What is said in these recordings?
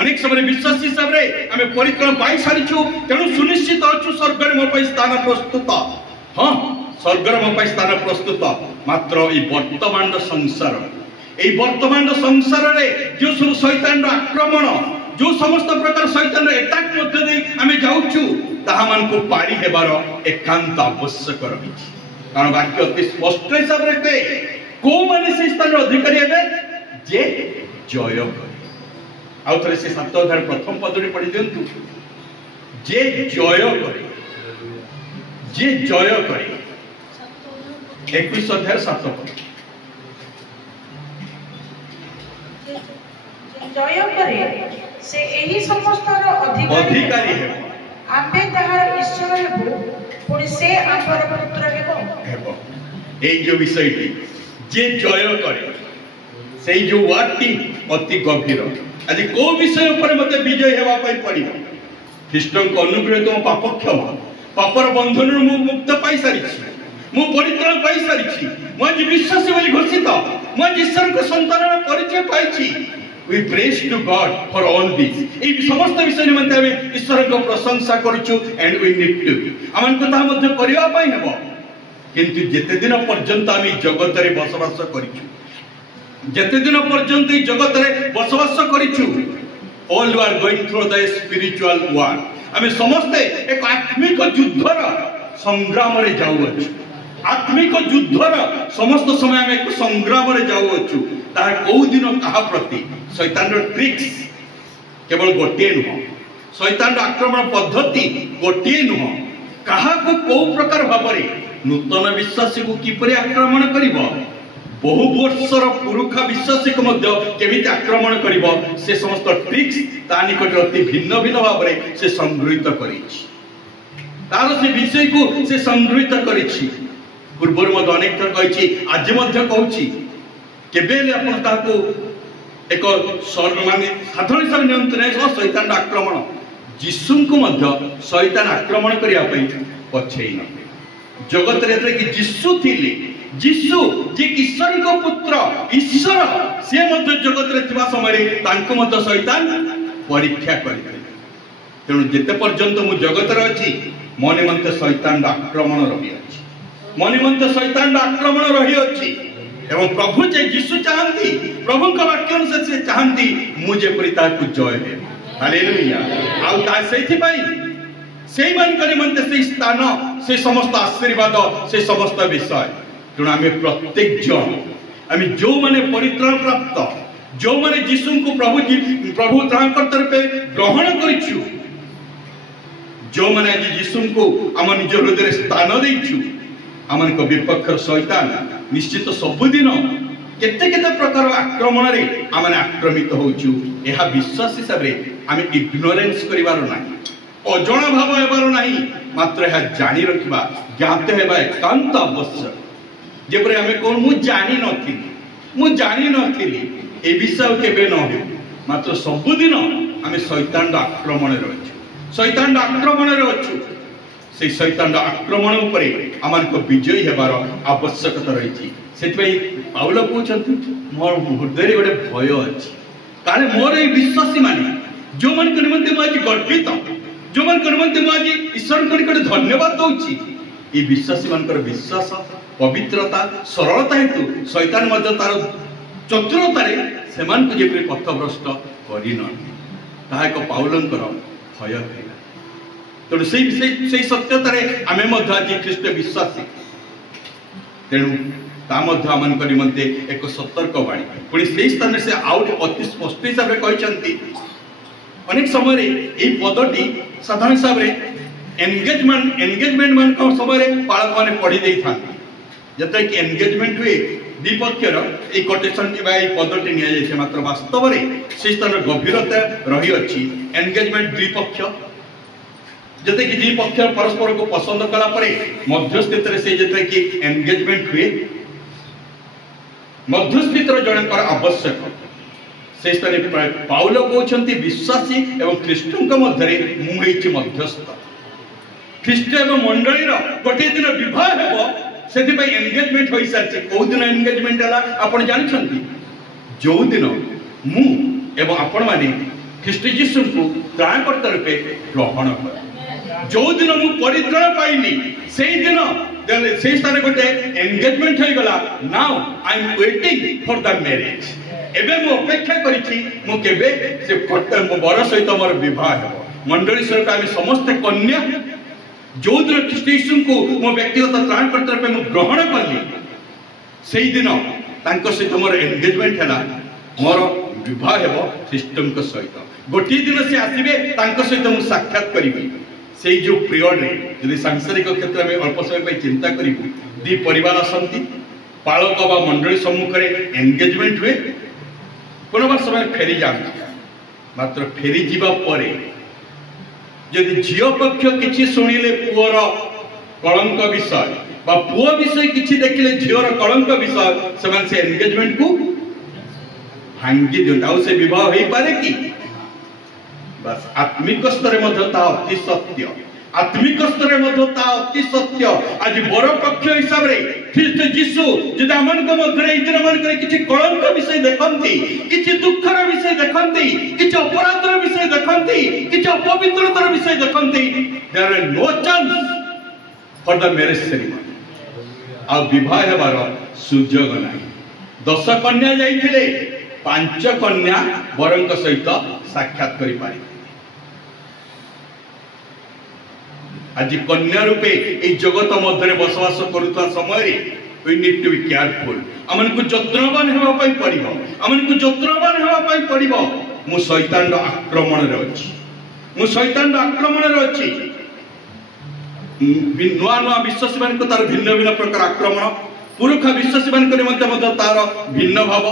अनेक समय विश्वास हिसाब से आम परिक्रम पाई सारीचु तेणु सुनिश्चित अच्छु स्वर्ग मो स्थान प्रस्तुत। हाँ स्वर्ग मो स्थान प्रस्तुत मात्र ये वर्तमान संसार वर्तमान संसार में जो सब शैतान आक्रमण जो समस्त प्रकार शैतान अटैक मध्य आम जाऊँ ताहा को पारी हेबार एकांत आवश्यक रही। कारण वाक्य अति स्पष्ट हिसाब से कहे को माने से स्थान अधिकारी हेबे जे जय करे। आउ थे से 7 अध्याय प्रथम पदरी पढ़ी दिंतु जे जय करे जे जय करे 21 अध्याय 7 पद जय करे से एही समस्त अधिकारी है आम्बे ताहार ईश्वर हेबो पुणी से आपर पुत्र हेबो। ए जो विषयटी जे जय करे से जो वार्टी अति गंभीर आज को विषय ऊपर मते विजय हेबा पई पड़िबो। कृष्ण को अनुग्रह तो पाप क्षमा पापर बंधन मु मुक्त पाई सारिछि मु परित्राण पाई सारिछि मु आज विश्वासी बोली घोषित मु आज ईश्वर को संतान परिचय पाइछि। We praise to God for all this। ए समस्त विषय निमंते हम ईश्वर को प्रशंसा करूछु and we need to आमन को ता मध्य करिवा पई हेबो। किंतु जेते दिन पर्यंत आम जगत रे बसवास करिछु जेते दिन पर्यंत जगत रे बसवास करिछु all are going through the spiritual war। आम समस्ते एक आत्मिक युद्धर संग्राम रे जाउछु आत्मिक युद्धर समस्त समय आम एक संग्राम रे जाउछु। ताहा को दिन कहा प्रति शैतान ट्रिक्स केवल गोटे नुह शैतान आक्रमण पद्धति गोटे नुह कहा को को प्रकार भाव नूतन विश्वासी को किपरि आक्रमण करिवो बहु वर्षर पुरुखा विश्वासी को मध्य केमिति आक्रमण करिवो से समस्त ट्रिक्स ता निकट अति भिन्न भिन्न भाव से संग्रहित करिछि तार से विषय को से संग्रहित करिछि। पूर्व मध्य अनेक थर कहिछि आज मध्य कहूछि केबेले अपन ताको एक माने साधारण हिसाब नियंत्रण शैतान आक्रमण यीशु को मध्य शैतान आक्रमण करिया पई पछेई न जगत रे कि यीशु थिले यीशु जे ईश्वर को पुत्र ईश्वर से मध्य जगत रे थिबा समय रे तांको मध्य शैतान परीक्षा करि तेणु जेते पर्यंत मु जगत रे अछि मने मन्ते शैतान आक्रमण रही अछि मने मन्ते शैतान आक्रमण रही अछि एवं प्रभु जे यीशु चाहती प्रभु का वाक्य अनुसार से चाहती मुझे परिता को जय है हालेलुया आउ ता सेथि पई सेही मान करे मनते से स्थान से समस्त आशीर्वाद से समस्त विषय तेणु आम प्रत्येक जन आम जो माने परित्राण प्राप्त जो माने यीशु को प्रभु त्राणकर्ता रूपे ग्रहण करिछु जो माने आज यीशु को आम निज हृदय स्थान देइछु आमन को विपक्ष शैतान निश्चित सबुदिन केते केते प्रकार आक्रमण रे आमने आक्रमित होउछु एहा विश्वास हिसाब रे आमे इग्नोरेंस करिवार नाही अजण भाव हेबार नाही मात्र एहा जानि रखिबा ज्ञात हेबा एकांत आवश्यक जेपरे आमे कोन मु जानि नथिली ए विषय केबे न हो मात्र सबुदिन आमे शैतान आक्रमण रे अछु शैतान आक्रमण रे अछु से शैतान आक्रमण उपरे आमन को विजय हेबार आवश्यकता रही सेतबई पाउल कहउछंती मोर हृदय गोटे भय अछि काले मोर ए विश्वासी माने जो मन के निमंते म आज गर्वित जो मन के निमंते म आज ईश्वर को निकट धन्यवाद दउछि ए विश्वासी मानकर विश्वास पवित्रता सरलता हेतु शैतान मध्य तार चतुरता रे सेमान को जेपरि पथभ्रष्ट करिन ताहा एक पाउलंकर भय है तेणु से सत्यतार आम आज ख्रीष्ट विश्वासी तेणु तामन निमंते एक सतर्क बाणी पुणी से स्थान से आउ अति स्पष्ट हिसाब से कहते अनेक समय ये पदटी साधारण हिसाब से एंगेजमेंट मान समय बालक मैंने पढ़ी दे था जते कि एंगेजमेंट हुए द्विपक्षर ये कोटेशन पदटी नि मात्र वास्तव में से स्थान गभीरता रही अच्छी एंगेजमेंट द्विपक्ष जते कि द्विपक्ष परस्पर को पसंद कला परे मध्यस्थित से जते कि एंगेजमेंट हुए मध्यस्थित जनकर आवश्यक से स्थान पाउल कहते विश्वासी एवं ख्रीष्ट मध्य मुझे मध्यस्थ ख्रीष्ट एवं मंडली गोटे दिन विवाह हेब से एंगेजमेंट हो सारी कौ दिन एंगेजमेंट है आप जानते जो दिन मु एवं आपण मैंने ଖ୍ରୀଷ୍ଟ ଯୀଶୁଙ୍କୁ ତ୍ରାଣକର୍ତ୍ତା ରୂପେ ଗ୍ରହଣ କର। ଯୋଉ ଦିନ ମୁଁ ପରିତ୍ରାଣ ପାଇଲି ସେଇ ଦିନ ସେଇ ସ୍ଥାନରେ ଗୋଟେ ଏନଗେଜମେଣ୍ଟ ହେଇଗଲା। Now I am waiting for the marriage. ଏବେ ମୁଁ ଅପେକ୍ଷା କରିଛି ମୁଁ କେବେ ସେ ବର ସହିତ ମୋର ବିବାହ ହେବ। ମଣ୍ଡଳୀ ସହିତ ଆମେ ସମସ୍ତେ କନ୍ୟା ଯୋଉ ଦିନ ଖ୍ରୀଷ୍ଟ ଯୀଶୁଙ୍କୁ ମୋ ବ୍ୟକ୍ତିଗତ ତ୍ରାଣକର୍ତ୍ତା ରୂପେ ମୁଁ ଗ୍ରହଣ କଲି ସେଇଦିନ ତାଙ୍କ ସହିତ ମୋର ଏନଗେଜମେଣ୍ଟ ହେଲା। ମୋର ବିବାହ ହେବ ଖ୍ରୀଷ୍ଟଙ୍କ ସହିତ। ଗୋଟିଏ ଦିନ ସେ ଆସିବେ ତାଙ୍କ ସହିତ ମୁଁ ସାକ୍ଷାତ କରିବି। ସେଇ ଯୋଉ ପିରିୟଡ଼ରେ ଯଦି ସାଂସାରିକ କ୍ଷେତ୍ରରେ ଆମେ ଅଳ୍ପ ସମୟ ପାଇଁ ଚିନ୍ତା କରିବୁ ଦି ପରିବାର ଆସନ୍ତି ପାଳକ ବା ମଣ୍ଡଳୀ ସମ୍ମୁଖରେ ଏନଗେଜମେଣ୍ଟ ହୁଏ ପୁନର୍ବାର ସେମାନେ ଫେରି ଯାଆନ୍ତି। ମାତ୍ର ଫେରି ଯିବା ପରେ ଯଦି ଝିଅ ପକ୍ଷ କିଛି ଶୁଣିଲେ ପୁଅର କଳଙ୍କ ବିଷୟ ବା ପୁଅ ବିଷୟ କିଛି ଦେଖିଲେ ଝିଅର କଳଙ୍କ ବିଷୟ ସେମାନେ ସେ ଏନଗେଜମେଣ୍ଟକୁ ଭାଙ୍ଗି ଦିଅନ୍ତି। ଆଉ ସେ ବିବାହ ହେଇପାରେ କି? ବାସ୍ ଆତ୍ମିକ ସ୍ତରରେ ମଧ୍ୟ ତାହା ଅତି ସତ୍ୟ। ଆତ୍ମିକ ସ୍ତରରେ ମଧ୍ୟ ତାହା ଅତି ସତ୍ୟ। ଆଜି ବର ପକ୍ଷ ହିସାବରେ ଖ୍ରୀଷ୍ଟ ଯୀଶୁ ଯଦି ଆମମାନଙ୍କ ମଧ୍ୟରେ ଏଇ ଦିନ ମାନଙ୍କରେ କିଛି କଳଙ୍କ ବିଷୟ ଦେଖନ୍ତି, କିଛି ଦୁଃଖର ବିଷୟ ଦେଖନ୍ତି, କିଛି ଅପରାଧର ବିଷୟ ଦେଖନ୍ତି, କିଛି ଅପବିତ୍ରତାର ବିଷୟ ଦେଖନ୍ତି, there is no chance for the marriage ceremony। ଆଉ ବିବାହ ହେବାର ସୁଯୋଗ ନାହିଁ। 10 କନ୍ୟା ଯାଇଥିଲେ 5 କନ୍ୟା ବରଙ୍କ ସହିତ ସାକ୍ଷାତ କରିପାରିବେ। आज कन्या रूपे এই জগত মধ্যে বসবাস করুতা সময়ে we need to be careful। আমনকু যত্নবান হেবা পাই পড়িব, আমনকু যত্নবান হেবা পাই পড়িব। মু শয়তানর আক্রমণরে অছি, মু শয়তানর আক্রমণরে অছি। নূয়া নূয়া বিশ্বাসী মানক তার ভিন্ন ভিন্ন প্রকার আক্রমণ, পুরুষা বিশ্বাসী মানক মধ্যে তার ভিন্ন ভাব।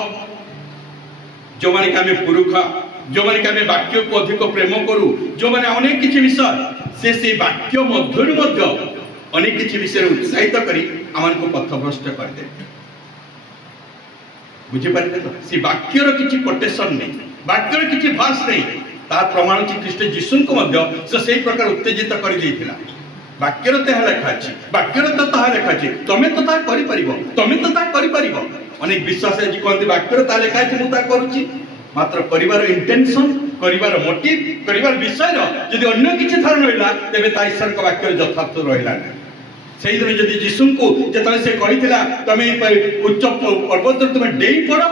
जो माने के पुरुषा, जो माने के वाक्य को अधिक प्रेम करू, जो माने अनेक किछि विषय से वाक्य मध्यरु मध्य अनेक किछि विषय उत्साहित करी आमन को पथभ्रष्ट कर दे। बुझि पारे तो से वाक्यर किछि कोटेशन नहीं, वाक्यर किछि भाष नहीं। ता प्रमाण छि ख्रीष्ट यीशु को मध्य से प्रकार उत्तेजित कर देथिला। वाक्यर तो लेखा अछि, वाक्यर तो ता लेखा अछि, तमे तो ता करि परिबो, तमे तो ता करि परिबो। अनेक विश्वास जी कहते वाक्य ता लेखा है मुझे करुच्ची, मात्र करिवार इंटेंशन, करिवार मोटिव, करिवार विषय यदि अन्य किसी थार रहा तेरे ता ईश्वर का वाक्य यथार्थ रहा। से दिन जदि यीशु को जो से कही तुम उच्च पर्वत तुम डेई पड़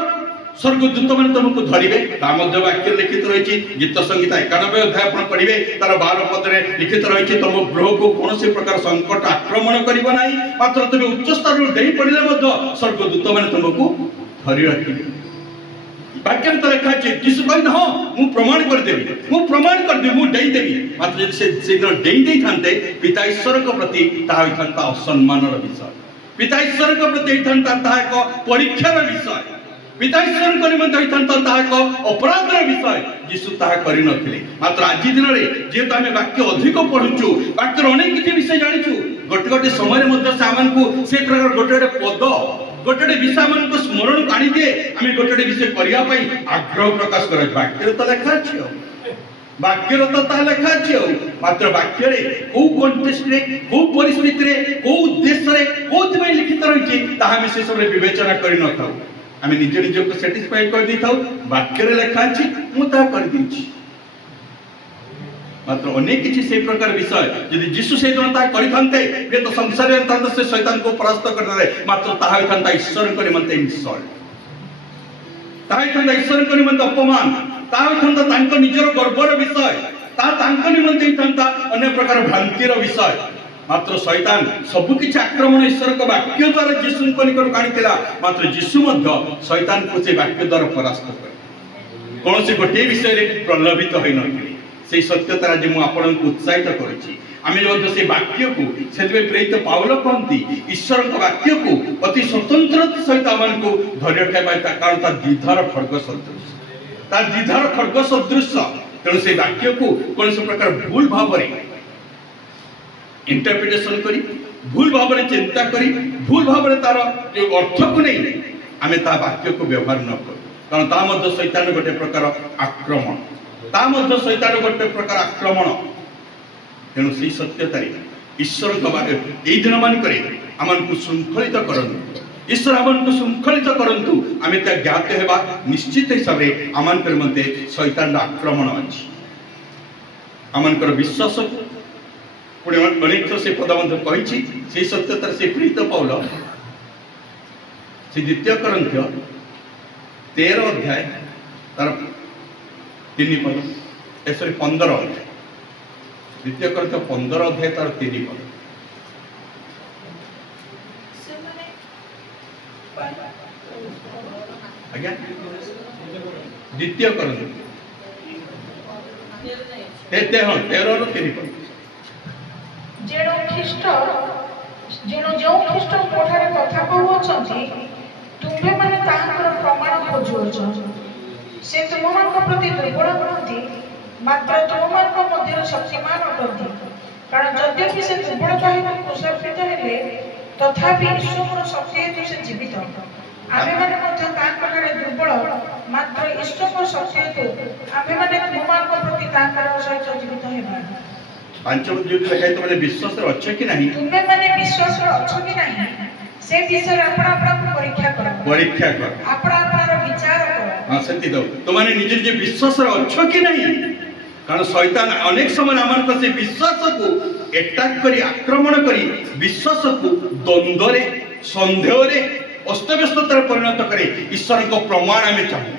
स्वर्गदूत मैंने तुमको धरवे, वाक्य लिखित रही। गीत संहिता 91 अध्याय आप पढ़े तार 12 पदरे लिखित रही तुम गृह को कौन से प्रकार संकट आक्रमण कर मात्र तुम उच्च स्तर डेई पड़े स्वर्गदूत मैंने तुमको धरी रखे। वाक्य तो लिखा है यीशु कहते हाँ मुझे प्रमाण करदेवी, मुझे प्रमाण करदेवी, मुझे डेईदेवी। मात्र से डेई दे था पिता ईश्वर प्रति असम्मान विषय, पिता ईश्वर प्रति एक परीक्षार विषय, पिता ईश्वर निमंते अपराधर विषय यीशु ताहा करि नथिले। मात्र आज दिन रे जेतु आमे वाक्य अधिक पढुचु, वाक्यर अनेक किछि विषय जानिचु, गोटे गोटे समय मध्य सामान को से प्रकार गोटे गोटे पद गोटे विषय मान को स्मरण आनी दिए। आमे गोटे विषय करिया पई आग्रह प्रकाश कर वाक्य तो लेखा अछि, वाक्य तो ता लेखा अछि। मात्र वाक्य रे को कॉन्टेक्स्ट रे, को परिस्थिति रे, को उद्देश्य रे, कोथि लिखित रहिछि ताहा हम से सब विवेचना करि न थाउ। आम निज निज को सेटिस्फाई कर दी था, वाक्य लेखा अच्छी मुझे कर दी। मात्र अनेक किसी से प्रकार विषय यदि यीशु से करते तो संसार से शैतान को परास्त कर दे। मात्र ताहा ईश्वर निमंते इनसल्ट, ताहा ईश्वर निमंते अपमान, ताहा निजर गर्वर विषय, ताहा निमंते अन्य प्रकार भ्रांतिर विषय। मात्र शैतान सबकि आक्रमण ईश्वर को वाक्य द्वारा यीशु को निकट आनीला। मात्र यीशु शैतान को से वाक्य द्वारा परास्त कर कौन से गोटे विषय प्रलोभित हो नथिले। से सत्यता आज मुझे आपको उत्साहित करुच्ची। आम से वाक्य को से प्रेरित पाउल कहती ईश्वर वाक्य को अति स्वतंत्र सहित आम को धरी रखा, कारण द्विधार खड्ग सदृश, द्विधार खड्ग सदृश। तेणु से वाक्य को कौन से प्रकार भूल भाव इंटरप्रिटेशन करी, भूल भाव में चिंता करी, भूल भाव में तार जो अर्थ को नहीं आम ता वाक्य को व्यवहार न करूँ। कारण ता मध्य शैतान गोटे प्रकार आक्रमण, ता मध्य शैतान गोटे प्रकार आक्रमण। तेणु से सत्यतार ईश्वर दिन मानक आम को श्रृंखलित करंतु, ईश्वर आमन को श्रृंखलित करंतु आमे त्या ज्ञात हेबा निश्चित हिसाब रे आमन कर मते शैतान आक्रमण अछि आमन कर विश्वास पुणे अनेक थर से पदबंध कहिछि से सत्यतर से प्रीत पौल से द्वितीय करंथ्य 13 अध्याय तार 3 पद ऐसे 15 अध्याय द्वितीय करंथ्य 15 अध्याय तार 3 पद आज्ञा द्वितीय करंथ्य 13 रो 3 पद जेणु जो ख्रीष्ट मोठारे कथा कहउछंती तुम्हे माने ताहाकर प्रमाण खोजुछ से तुमମାନଙ୍କ प्रति दुर्बल बनती मात्र तुमମାନଙ୍କ मध्य शक्तिमान अटंती कारण यद्यपि से दुर्बल काहिक कुशलपित हेले तथापि ईश्वर शक्ति हेतु से जीवित आमे माने मध्य ताहाकर दुर्बल मात्र ईश्वर शक्ति हेतु आमे माने तुमମାନଙ୍କ प्रति ताहाकर सहित जीवित हेबा पांच जो लिखाई तो मैंने विश्वास अच्छे कि नहीं तुम्हें माने विश्वास अच्छो कि नहीं से विषय अपना अपना परीक्षा करो अपना अपना विचार करो हां सती दो तो माने निजे जे विश्वास अच्छो कि नहीं कारण शैतान अनेक समय आमन को से विश्वास को अटैक करी आक्रमण करी विश्वास को द्वंद्व रे संदेह रे अस्तव्यस्तता परिणत करे ईश्वर को प्रमाण हमें चाहू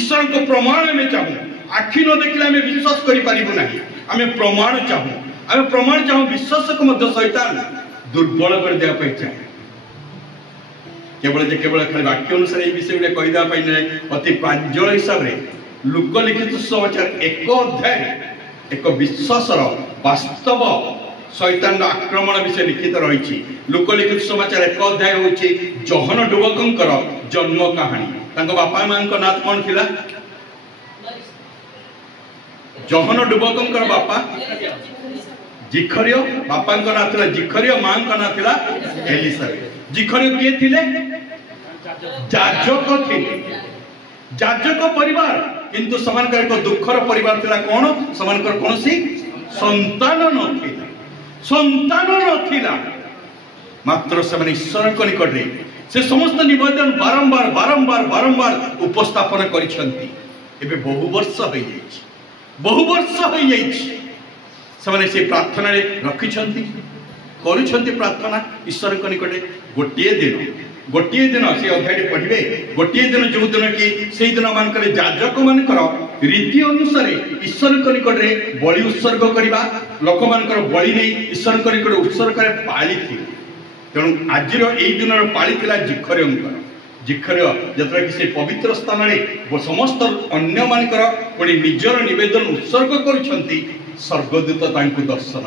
ईश्वर को प्रमाण हमें चाहू आखि न देखले हमें विश्वास करि पारिबो नहीं हमें प्रमाण चाहू विश्वास को मध्य शैतान दुर्बल कर देवा पाई चाहे केवल खाली वाक्य अनुसार ये विषय कही देवा पाई नहीं अति प्रांजल हिसाब रे लोकलिखित समाचार 1 अध्याय एक विश्वासर वास्तव शैतान आक्रमण विषय लिखित रही लोकलिखित समाचार 1 अध्याय होची जहन डुबकंकर जन्म कहानी तांको बापा मां को नाम कोन थिला जहन डुबकंकर बापा जिखरियो बापा को ना थिला जिखरियो मां को ना थिला एलिसाबेथ जिखरियो के थिले जाजक परिवार किंतु समानकर एक दुखर परिवार थिला कोन समानकर कोनसी संतान नथिला मात्र समान ईश्वर को निकट रे से समस्त निवेदन बारंबार उपस्थापन करिसंती एबे बहु वर्ष हो जाइए से प्रार्थना रखी प्रार्थना ईश्वर निकटे गोटे दिन से अध्याय पढ़े गोटे दिन जो दिन कि से दिन मान जाजक मान रीति अनुसार ईश्वर निकट बलि उत्सर्ग करवा लोक मान बलि नहीं ईश्वर निकट उत्सर्ग पाली थी तेणु आज दिन पाली जिखर्य जतरा कि से पवित्र स्थान समस्त अन्य मानकर पुणी निजर निवेदन उत्सर्ग करुछंती स्वर्गदूत तांको दर्शन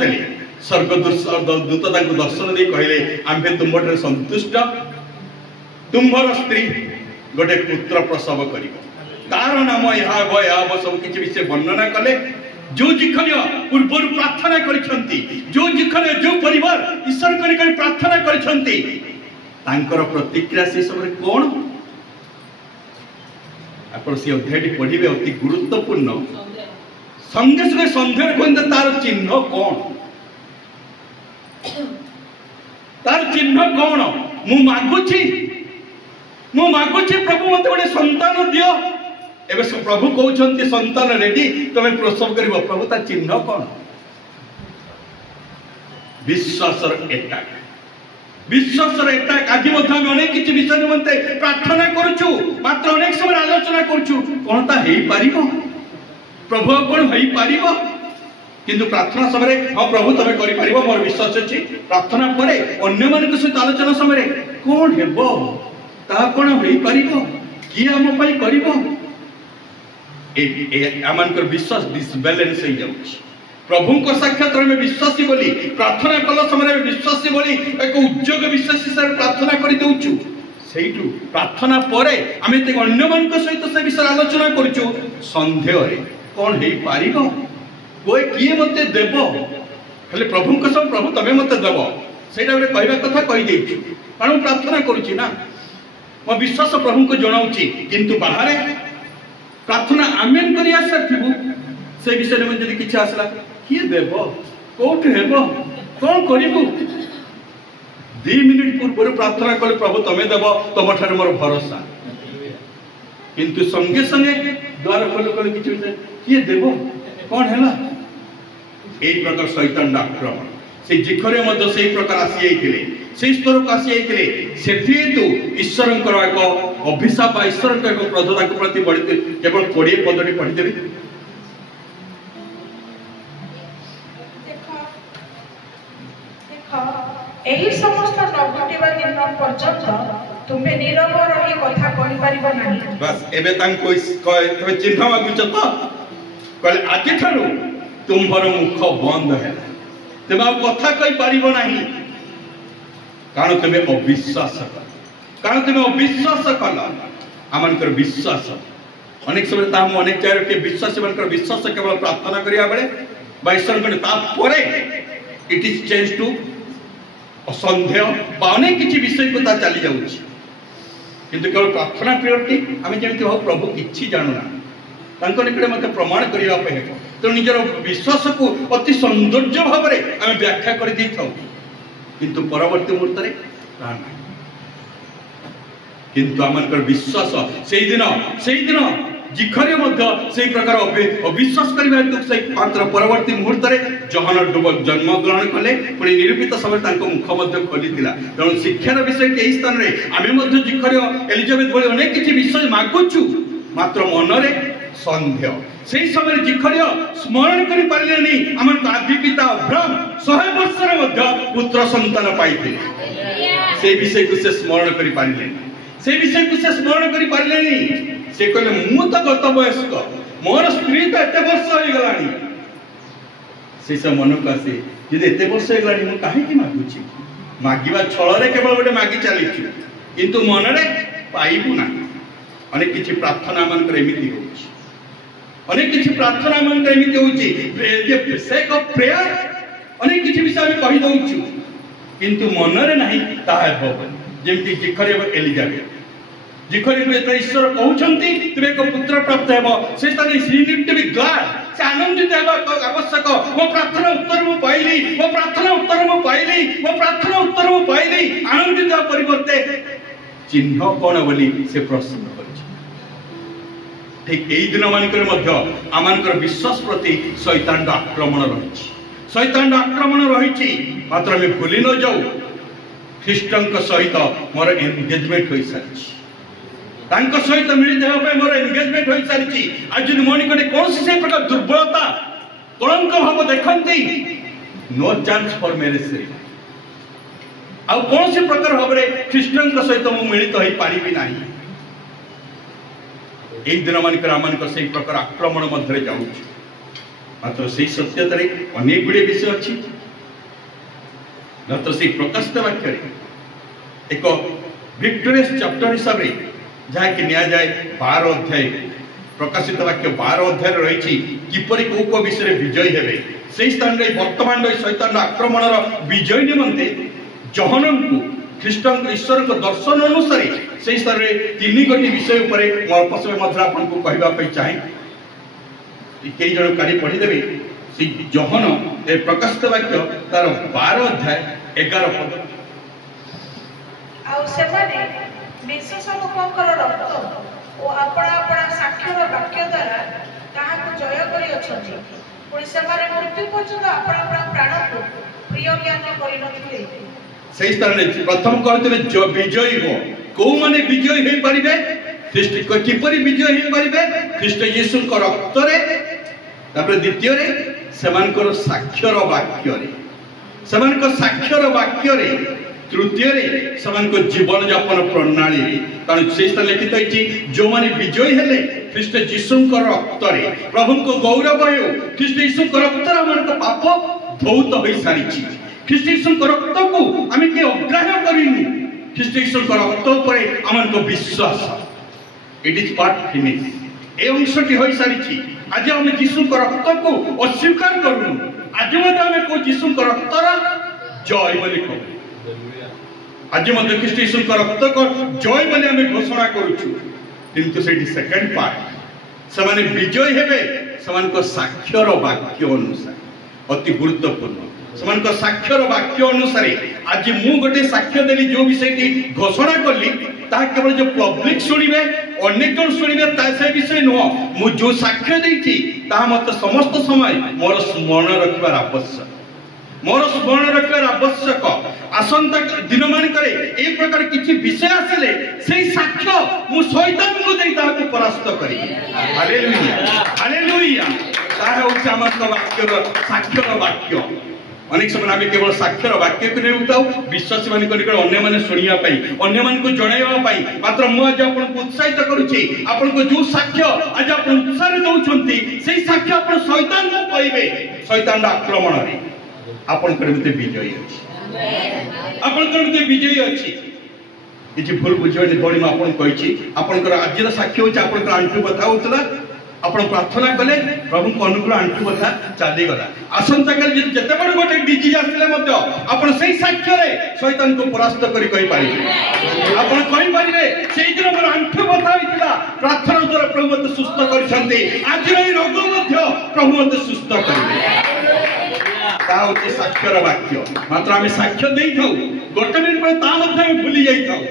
देले स्वर्गदूत तांको दर्शन दे कहले आम्भे तुमठरे संतुष्ट तुम्भर स्त्री गोटे पुत्र प्रसव करिवो तार नाम यहा सब किछि विषय वर्णना कले जो जिखर्य पूर्व प्रार्थना करिछंती जो जिखर्य जो परिवार ईश्वर करिकर प्रार्थना करिछंती तांकर प्रतिक्रिया से सब कौन आपण से अध्याय पढ़िबे अति गुरुत्वपूर्ण संगे संगे संदेह कोन तार चिन्ह कौन मु मागुची प्रभु मते बडे संतान दियो एबे प्रभु कहउछंती संतान रेडी तमे प्रसव करिवो प्रभु ता चिन्ह कौन विश्वासर अटैक आज अनेक किसी विषय निमंते प्रार्थना करूछु मात्र अनेक समय आलोचना करूछु कोन ता हेई पारिबो प्रभु कोन हेई पारिबो किंतु प्रार्थना समय हां प्रभु तमे करि पारिबो मोर विश्वास अछि प्रार्थना परे अन्य मान के सहित आलोचना समय कोन हेबो ता कोन हेई पारिबो कि हम पई करिबो ए आमानकर विश्वास डिसबैलेंस हो जाउछि प्रभु को साक्षात में विश्वासी बोली प्रार्थना कल समय विश्वासी बोली एक उद्योग विश्वासी सर प्रार्थना करि दउछु सेइटु प्रार्थना परे आमे ते अन्य मान को सहित से विषय आलोचना करछु संदेह रे कोन हेई पारिबो कोई किए मते देबो खाली प्रभु को सब प्रभु तमे मते देबो सेटा बे कहबा कथा कहि देछु कारण प्रार्थना करूछि ना मो विश्वास प्रभु को जणाउछि किंतु बाहरे प्रार्थना आमेन करि आसथिबु से विषय में जदि किछ आसला किए देबो कोठ हेबो कोन करिबु 2 मिनिट पूर्व प्रार्थना कले प्रभु तमें देव तुम ठार मोर भरोसा किंतु संगे संगे द्वार खोल खोल किए देव कौन है एक प्रकार शैतान आक्रमण से जिखरे मध्य से प्रकार आसी जाइए से स्तर को आसी जाइए सेठी तो ईश्वर एक अभिशाप ईश्वर एक क्रोध ताक प्रति बढ़ी केवल 20 पदटी पढ़ीदेवी एही समस्त न घटिबा दिन पर्यंत तुम्हें नीरव रही कथा कहि परिबो नाही बस एबे तांको तबे चिन्ह मागुच तो कहले आज ठारू तुम्हार मुख बंद है तुम कथा कहि परिबो नाही कारण तुम अविश्वास कारण तुम अविश्वास कल आमनकर विश्वास अनेक समय ताम अनेक जगह के विश्वास मनकर विश्वास केवल प्रार्थना करिया बेले बा ईश्वर को ता परे इट इज चेंज टू असंदेह बा अनेक किछि विषय को ता चली जाउछि किंतु केवल प्रार्थना प्रियोरिटी आम जमी भाव प्रभु किसी जानूना निकटे मत प्रमाण करने तो निजर विश्वास को अति सौंदर्य भाव में आम व्याख्या कर किंतु परवर्ती मुहूर्त में किंतु आमनकर विश्वास से दिन जिखरे से प्रकार अविश्वास करने मात्र परवर्ती मुहूर्त में जहन डुबक जन्म ग्रहण कले पुणी निरूपित समय मुख खोली तेणु शिक्षार विषय यही स्थान में आम जिखरे एलिजाबेथ भाई अनेक किसी विषय मागुचु मात्र मनरे सन्देह से समय जिखर स्मरण कर पारे आम आदि पिता अब्राहम 100 वर्ष पुत्र संतान पाई से विषय को से स्मरण कर पारे से विषय को से स्मरण कर पारे से कहले मु तो गत वयस्क मोर स्त्री तो एत वर्ष हो गलानी से सब मन को आसे यदि एत वर्ष हो गलानी मु काहे की मागुची मागिबा छळ रे केवल गोटे मागी चली किंतु मन रे पाइबु ना अनेक किछि प्रार्थना मन कर एमिति होछि अनेक किछि प्रार्थना मन कर एमिति होछि जे सेक ऑफ प्रेयर अनेक किछि विषय हम कहि दउछु किंतु मन रे नाही ताहा हो जेमति जिखरे एलिजाबेथ जिखरे को ईश्वर कहउछंती तुमे एक पुत्र प्राप्त हेबो से स्थाने she need to be glad से आनंदित हेबा आवश्यक मो प्रार्थना उत्तर मु पाइली मो प्रार्थना उत्तर मु पाइली मो प्रार्थना उत्तर मु पाइली आनंदित परिवर्ते चिन्ह कोन बोली से प्रश्न करछि ठीक एई दिन मानकर मध्य आमानकर विश्वास प्रति शैतान आक्रमण रहिछि शैतान आक्रमण रहिछि मात्र हम भूली न जाऊ ख्रीष्टन सहित मोर एंगेजमेंट होई सारिछि तांको सहित मिलित हेबा मोर एंगेजमेंट होई सारिछि आज जदि मोर निकटे कौन से प्रकार दुर्बलता कलंक भाव देखंती नो चांस फॉर मैरिज आ कौन से प्रकार भाव रे ख्रीष्टन सहित मु मिलित होई पारिबि नाही एक दिन मानकर आमनकर से प्रकार आक्रमण मध्य जाउछ मात्र से सत्यता रे अनेक गुडे विषय अछि मात्र से प्रकाशित वाक्य एक विक्टोरियस चैप्टर हिसाब रे जहा कि निया जाए 12 अध्याय प्रकाशित वाक्य 12 अध्याय रही किपरि को विषय विजय हेबे से स्थान रे वर्तमान शैतान आक्रमण विजय निमंते जहनम को ख्रीष्टन ईश्वर को दर्शन अनुसार से स्थान रे 3 गोटी विषय ऊपर अल्प समय मध्य आपन को कहबा पे चाहे कई जन काली पढ़ी देबे से जहन ए प्रकाशित वाक्य तार 12 अध्याय 11 पद आ से माने विशेष लोकंकर रक्त और अपना अपना साक्षर वाक्य द्वारा ताहा को जय करी अछथि पुणी से माने मृत्यु पर्यंत अपना अपना प्राण को प्रिय ज्ञान करि नथिले सही स्थान रे प्रथम कहते जो विजयी हो को माने विजयी हे परिबे ख्रीष्ट को किपरि विजयी हे परिबे ख्रीष्ट यीशु को रक्त रे तापर द्वितीय रे समानकर साक्षर वाक्य रे समानकर साक्षर वाक्य रे तृतीय रे समान को जीवन यापन प्रणाली कारण से लिखित होइछि जो माने विजयी हेले ख्रीष्ट यीशु को रक्त रे प्रभु को गौरव हो ख्रीष्ट यीशु को रक्त रे हमन को पाप धौत होई सारिछि ख्रीष्ट यीशु को रक्त को आमे के अग्राह्य करिनु ख्रीष्ट यीशु को रक्त ऊपर हमन को विश्वास इट इज पार्ट फिनिश ए अंशटी होई सारिछि आज हम यीशु को रक्त को अस्वीकार करूनु आज मत हम को यीशु को रक्त रा जय बोली कहू आज मध्य ख्रीष्ट यीशु को रक्त को जय बोली हमें घोषणा करूछु किंतु सेठी सेकंड पार्ट समान विजय हेबे समान को साक्षर वाक्य अनुसार अति गुरुत्वपूर्ण ସେମାନଙ୍କ ସାକ୍ଷର ବାକ୍ୟ ଅନୁସାରେ ଆଜି ମୁଁ ଗୋଟେ ସାକ୍ଷ୍ୟ ଦେଲି ଯୋଉ ବିଷୟଟି ଘୋଷଣା କଲି ତାହା କେବଳ ଯୋଉ ପବ୍ଲିକ ଶୁଣିବେ ଅନେକ ଜଣ ଶୁଣିବେ ତା ସେ ବିଷୟ ନୁହଁ ମୁଁ ଯୋଉ ସାକ୍ଷ୍ୟ ଦେଇଛି ତାହା ମତେ ସମସ୍ତ ସମୟ ମୋର ସ୍ମରଣ ରଖିବାର ଆବଶ୍ୟକ ମୋର ସ୍ମରଣ ରଖିବାର ଆବଶ୍ୟକ ଆସନ୍ତା ଦିନ ମାନଙ୍କରେ এই ପ୍ରକାର କିଛି ବିଷୟ ଆସିଲେ ସେଇ ସାକ୍ଷ୍ୟ ମୁଁ ଶୈତାନକୁ ଦେଇ ତାହାକୁ ପରାସ୍ତ କରିବି ହାଲେଲୁୟା ହାଲେଲୁୟା ତାହା ହେଉଛି ଆମର ବାକ୍ୟର ସାକ୍ଷ୍ୟର ବାକ୍ୟ अनेक समय आम केवल साक्षर वाक्य को नहीं उठाऊ विश्वासी मान अन्य शुणा अन्य मानक जनइबा मात्र मुझे आपको उत्साहित करुच्ची आपको जो साक्ष्य आज आप उत्साह दौरान से साक्ष्य आप शैतान को कहे शैतान आक्रमण में आपंकर विजयी अच्छी आपंकर विजयी अच्छी किसी भूल बुझे भौणी मुझे आपंकर आज साक्ष्य हूँ आप आंठू बता होता आप प्रार्थना कले प्रभु को अनुकूल आंठू बता चलीगला आसंता काली जिते बड़ गोटे डिजीज आसले आप साक्ष्य शैतान को परास्त कर दिन मोर आंठू बता होता प्रार्थना द्वारा प्रभु मत सुस्थ कर आज रोग प्रभु मत सुस्थ कर साक्षर वाक्य मात्र आम साक्ष्य दे था गोटे मिनट पर भूली जाऊ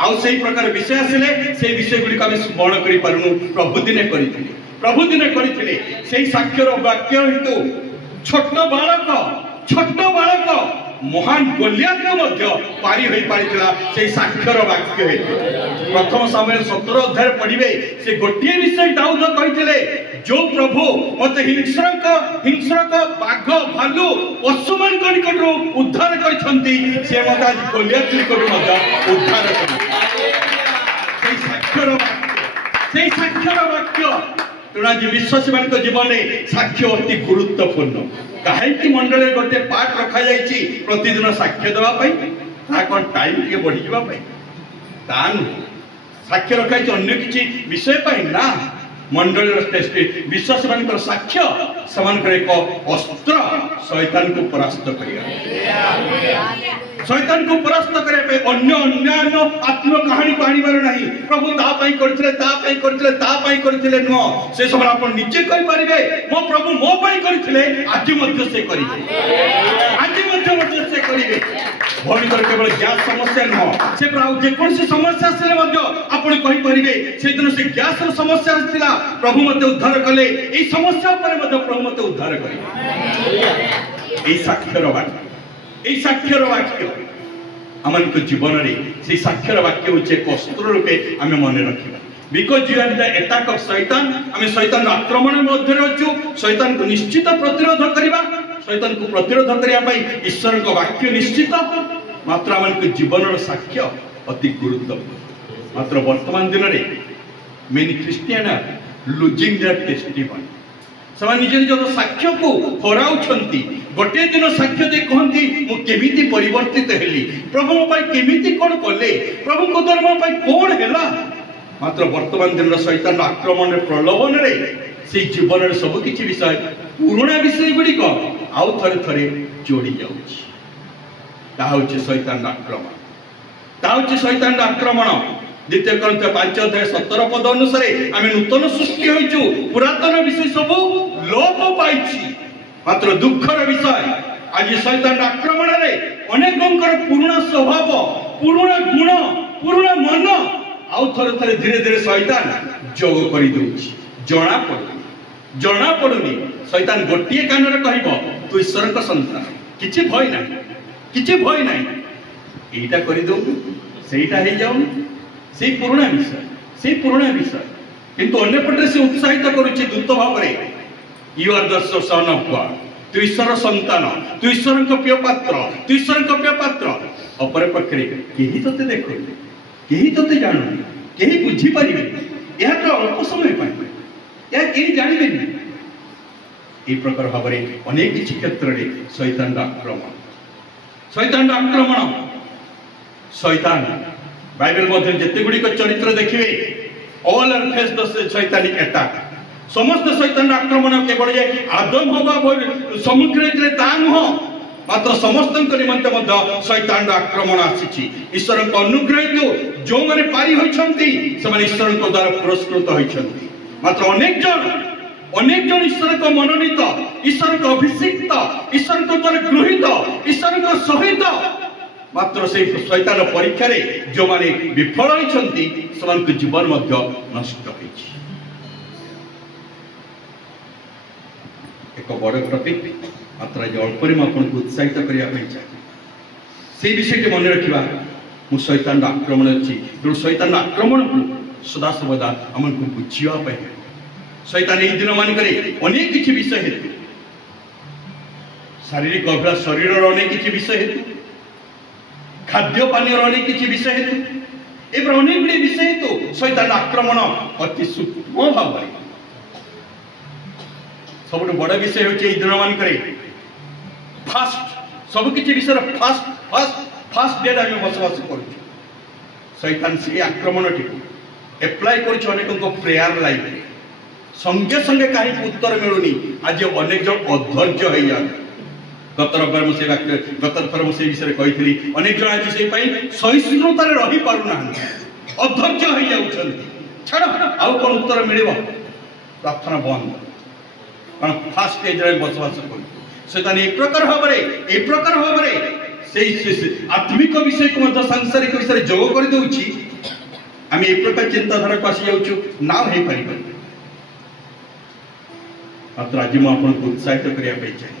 आउ से प्रकार विषय आसिले से विषय गुड़ी आम स्मरण कर पारुनु प्रभु दिने करते से साक्षर वाक्य हेतु छोट बालक महान गोलियात पारी हो पारिथिला से साक्षर वाक्य हेतु प्रथम सामुएल 17 अध्याय पढ़िबे से गोटे विषय दाऊद कहिथिले जो प्रभु मते हिंस्रक बाघ भालू पशु मान निकटरू उद्धार करछंती से मते आज गोलियात निकटरू मते उद्धार करछंती से साक्षर वाक्य तेणु आज विश्वासी मान जीवन में साक्ष्य अति गुरुत्वपूर्ण कहीं मंडल गोटे पाठ रखा जाइए प्रतिदिन साक्ष्य देवाई कौन टाइम टे बढ़ी जावाई साक्ष्य रखा अन्य किसी विषय ना मंडल विश्वास मान साक्ष्य से एक अस्त्र शैतान को परास्त शैतान को परास्त करने अन्य अन्यान्य आत्म कहानी को आनिबार नहीं प्रभु करथिले नुह से समय आप निजे कहि परिबे मो प्रभु मो पई करथिले आज मध्य से करिवे से करिवे भौणिकर केवल गैस समस्या नुह से जे कोन से समस्या आसले मध्य आपण कहि परिबे से दिन से गैस रो समस्या आस्थिला प्रभु मते उद्धार कले ए समस्या पर मते प्रभु मते उद्धार करिवे ए साक्षर वाक्य आमन को जीवन रे से साक्षर वाक्य होचे अस्त्र रूपे आमे मन रखिबा because you are the attack of शैतान आमे शैतान आक्रमण मध्य रहचु शैतान को निश्चित प्रतिरोध करिबा शैतान को प्रतिरोध करिया पई ईश्वर को वाक्य निश्चित मात्र आमन को जीवन रो साक्ष्य अति गुरुत्वपूर्ण मात्र वर्तमान दिन रे many Christian are losing their testimony से निज निजर साक्ष्य को हराउछंती गोटे दिन साक्ष्य दे कहती मु केमिति परिवर्तित हेली प्रभु मो केमिति कोन कले प्रभु को द्वारा मो कोन हैला मात्र वर्तमान दिन शैतान आक्रमण प्रलोभन रे से जीवन रे सब किछि विषय पुराना विषय गुडी को आउ थरे थरे जोड़ी जाउछि ता होछि शैतान आक्रमण द्वितीय कोरिन्थ 5 अध्याय 17 पद अनुसार आमे नूतन सृष्टि होइछु पुरातन विषय सब लोप पाइछि मात्र दुखर विषय आज शैतान आक्रमण रे अनेकंकर पुराना स्वभाव पुराना गुण पुराना मन आउ थरे थरे धीरे धीरे शैतान जोग करि दउछि जणा पडुनी शैतान गोटिए कान रे कहइबो तू ईश्वर का संतान किछि भय नाही एटा करि दउ सेटा हे जाउ से पुराना विषय किंतु अन्य पटे से उत्साहित करुछि दूत भाव रे you are the son of God तू ईश्वर संतान तू ईश्वर का प्रिय पात्र अपर पक्षरे केही तते देखो केही तते जानो केही बुझी परिबे या तो अल्प समय पाइबे या केही जानिबे नहीं ए प्रकार भाव रे अनेक किछि क्षेत्र रे शैतान बाइबल मध्य जिते गुड़िक चरित्र देखिए ऑल आर फेस द शैतानिक अटैक समस्त शैतान आक्रमण केवल जे आदम हवा सम्मुखीन ता नुह मात्र समस्त निमंते शैतान आक्रमण आसी ईश्वर अनुग्रह जो मैंने पारी होती ईश्वर द्वारा पुरस्कृत होती मात्र अनेक जन ईश्वर को मनोनीत, ईश्वर को अभिषिक्त, ईश्वर को द्वारा गृहित, ईश्वर को सहित मात्र से शैतान परीक्षा रे जो माने विफल होइछंती समान को जीवन मध्य नष्ट होइछि। एक बड़ टॉपिक मात्र जे अल्प रे आपन को उत्साहित करिया पई चाहे से विषय मन रखिबा मु शैतान आक्रमण अछि जो शैतान आक्रमण को सदा सर्वदा हमन को बुझिया पई शैतान ए दिन मान करे अनेक किछि विषय हेतु शारीरिक अभ्यास शरीर अनेक किछि विषय हेतु खाद्य पानी अनेक किछि विषय हेतु ए अनेक गुडी विषय हेतु शैतान आक्रमण अति सूक्ष्म भाव सब बड़ विषय होचे ए दिन मान करे फास्ट सब किछि विषय फास्ट फास्ट फास्ट डेट आमे बसवास करू शैतान से आक्रमण टिकु एप्लाई करू अनेक को प्रेयर लाइफ संगे संगे कहीं उत्तर मिलूनी आज अनेक जन अधैर्य हो जाते गत रविवार मुझे गत थर मुझे विषय कही अनेक जन आज से सहिष्णुतार रही पारना अधैर्य हो जाउछंती छाड़ आउ कौन उत्तर मिल प्रार्थना बंद कारण फास्ट एज बसवास कर शैतान एक प्रकार भाव से आत्मिक विषय को मतलब सांसारिक विषय जोग कर दउछि आम एक प्रकार चिंताधारा को आसी जाउछु ना हो पारि मात्र आज मुझे उत्साहित करने चाहे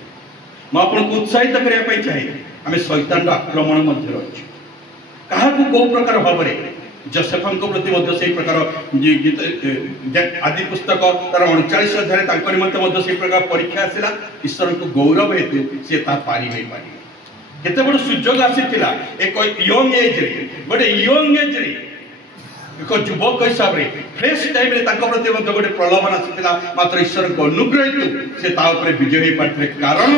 मुझे उत्साहित करने चाहे आम शैतान आक्रमण मध्य अच्छे क्या कौ प्रकार भाव में जोसेफ प्रति से प्रकार आदि पुस्तक तार 39 अध्याय निमंते से प्रकार परीक्षा आसला ईश्वर को गौरव हेतु सी पारी नहीं पारे केते बड़ सुजोग आसीथिला एक यंग एज रे गोटे यंग एज रे एक युवक हिसाब से फ्रेश टाइम रे ताको प्रति गोटे प्रलोभन आसीथिला मात्र ईश्वर को अनुग्रह हेतु से ता ऊपर विजय हो पारे कारण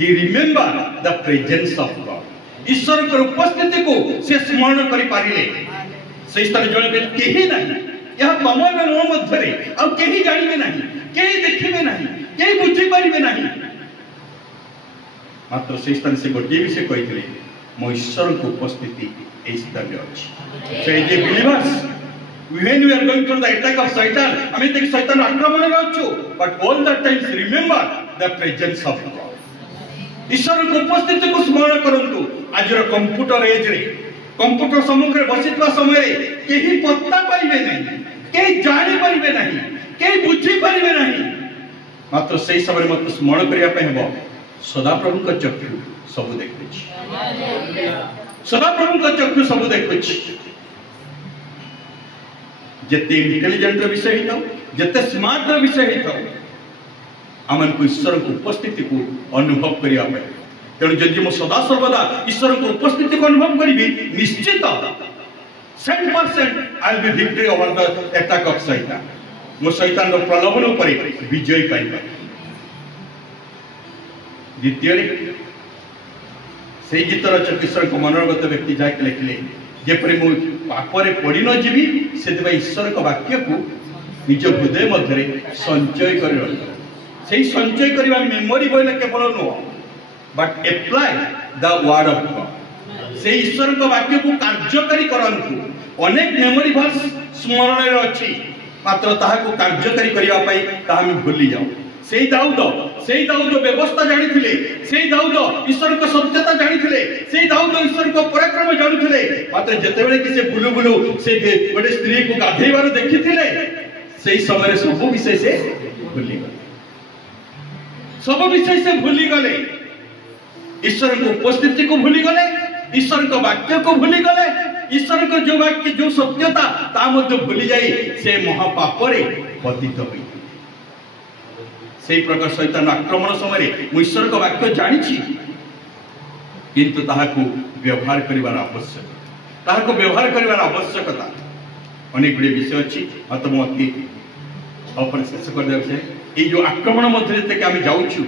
ही remember the presence of God ईश्वर के उपस्थिति को से स्मरण करि पारिले से स्थान जण केही नहीं यह तम एवं मो मध्य रे आ केही जानिबे नहीं केही देखिबे नहीं केही बुझि पारिबे नहीं मात्र से स्थान से गोटे विषय कही मो ईश्वर को उपस्थिति ए स्थान रे अछि से जे believers when we are going through the attack of Satan I mean Satan आक्रमण रे अछु but all the times remember the presence of God ईश्वर को उपस्थिति को स्मरण करंतु आज रो कंप्यूटर एज रे कंप्यूटर सम्मुख रे बसितवा समय रे केही पत्ता पाइबे नहीं केही जानि परिबे नहीं केही बुझि परिबे नहीं मात्र सही समय मत स्मरण करिया पे हेबो सदा प्रभु का चक्षु सब देखुछि सदा प्रभु का चक्षु सब देखुछि जते इंटेलिजेंट विषय हितो जते स्मार्ट विषय हितो आमन को ईश्वर को उपस्थिति को अनुभव करिया पे तेणु जदि मो सदा सर्वदा ईश्वर को उपस्थिति को अनुभव करिबी निश्चित 100% I will be victory over the attack of शैतान मो शैतान रो प्रलोभन ऊपर विजय पाइबा द्वितीय से गीत रचक ईश्वर को मनोगत व्यक्ति जाके लिखले जेपरि मो पापरे पड़ी न जीवी से ईश्वर को वाक्य को निज हृदय मध्य संचय कर से संचय करवा मेमोरी बोले केवल नुह but apply the word of God से ईश्वर को वाक्य को कार्यकारी करंतु अनेक मेमोरी वर्स स्मरण रे अछि मात्र ताहा को कार्यकारी करिवा पई ताहा हम भूली जाऊ सेई दाऊद व्यवस्था जानी थिले सेई दाऊद ईश्वर को सत्यता जानी थिले सेई दाऊद ईश्वर को पराक्रम जानी थिले मात्र जते बेले कि से बुलु बुलु से गोटे स्त्री को गाधेइबार देखिथिले सेई समय सब विषय से भूली गले सब विषय से भूली गले ईश्वर को उपस्थिति को भूली गले ईश्वर को वाक्य को भूली गले ईश्वर को जो वाक्य जो सत्यता ता मध्य भूली जाई से महापाप रे पतित होई से प्रकार शैतान आक्रमण समय ईश्वर को वाक्य जानी किंतु ताहाको व्यवहार करिवार आवश्यक ताहाको व्यवहार करिवार आवश्यकता अनेक गुडी विषय अछि आत्म अति अपन शेष कर देउ छै ए जो आक्रमण मध्य तक आमे जाउछु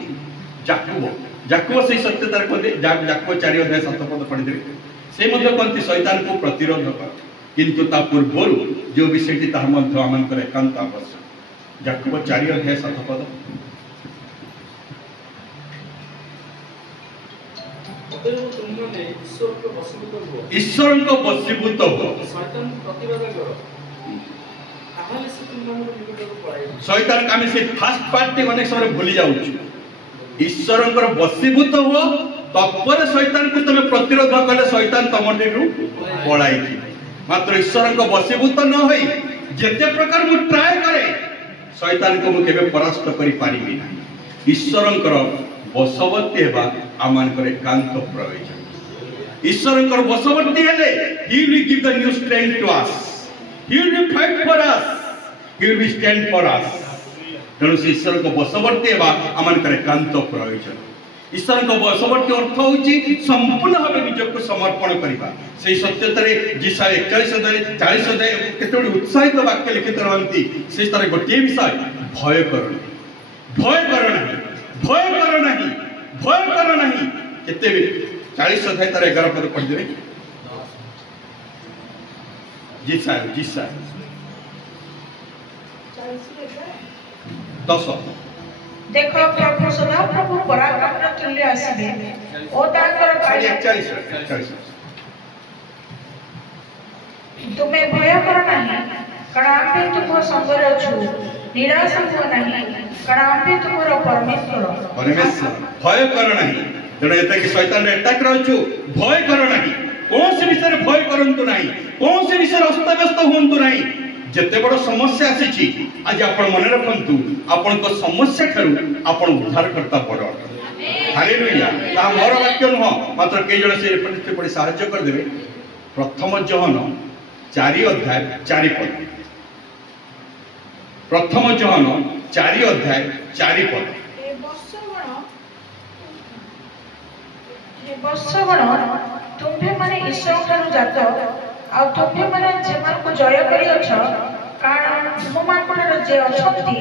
जाकुब से सत्यतार को जाकुब 4 अध्याय 7 पद पढ़ि दे से मध्य कोंति शैतान को प्रतिरोध कर किंतु ता पूर्व जो विषयटी ता मध्य आमन करे एकांत आवश्यक जाकुब 4 अध्याय 7 पद ईश्वर को वशीभूत हो शैतान आम से फास्ट पार्ट अनेक समय भूली जाऊँ ईश्वर बसीभूत हुआ तत्पर शैतान को तुम प्रतिरोध कले शैतान तुम पलाई मात्र ईश्वर को बसीभूत न हो जिते प्रकार मु ट्राए करे शैतान को मुझे परास्त करी ईश्वर बसवर्ती होगा आम एकांत प्रयोजन ईश्वर बसवर्ती हेले he will give the new strength to us he will fight for us he will stand for us तेणु से ईश्वर को बसवर्ती होगा आम एकांत प्रयोजन ईश्वर को बसवर्ती अर्थ होची संपूर्ण भाव निजक समर्पण करवा से सत्यतार जिसा 41 अध्याय केते उत्साहित वाक्य लिखित रहती से तार गोटे विषय भय कर नहीं केते 40 अध्याय तार 11 पद पढ़ देबे जिसा 10 देखो प्रभु सदा प्रभु पराक्रम तुल्य आसीबे ओ ताकर गाड़ी 41 तुम्हें भय कर नहीं कारण आम्भे तुम संगरे अछु निराश हो नहीं कारण आम्भे तुमरो परमेश्वर भय कर नहीं तेणु एता कि शैतान अटैक रहछु भय कर नहीं कौन से विषय भय करंतु नहीं कौन से विषय अस्त व्यस्त होंतु नहीं जिते बड़ समस्या आसी आज आपण मन रखंतु आपण को समस्या ठारू आपण उद्धार करता बड़ हालेलुया ता मोर वाक्य नुह मात्र कई जण से पढ़ते पढ़ी सहायता कर देबे प्रथम जोहन 4 अध्याय 4 पद प्रथम जोहन 4 अध्याय 4 पद हे वर्षगण तुम्भे माने ईश्वर ठारू जात आ तुम्भे माने जेमान को जय करी अछ कारण तुम मानकर जे अछंती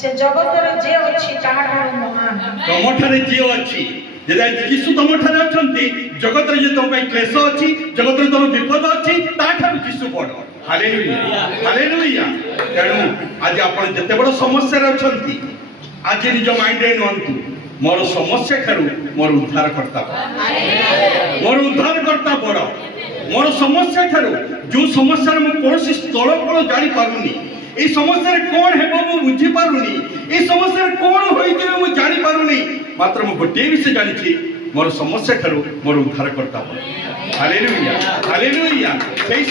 से जगत रे जे अछि ताहा ठारू महान तमठारे जे अछि जेदा यीशु तमठारे अछंती जगत रे जे तुम पे क्लेश अछि जगत रे तुम विपद अछि ताहा ठारू यीशु बड़ हालेलुया तेणु आज आपण जते बड़ समस्या रे अछंती आज निज माइंड रे नंतु मोर समस्या ठारू मोर उद्धार करता बड़ मोर समस्या ठारू जो समस्या मु कोनसी स्थल जानी पारुनी ए समस्या कौन हेबो मु बुझी पारुनी ए समस्या कौन होई जेबे मु जानी पारुनी मात्र मु गोटे विषय जानि छी मोर समस्या ठारू मोर उद्धार करता हालेलुया सेही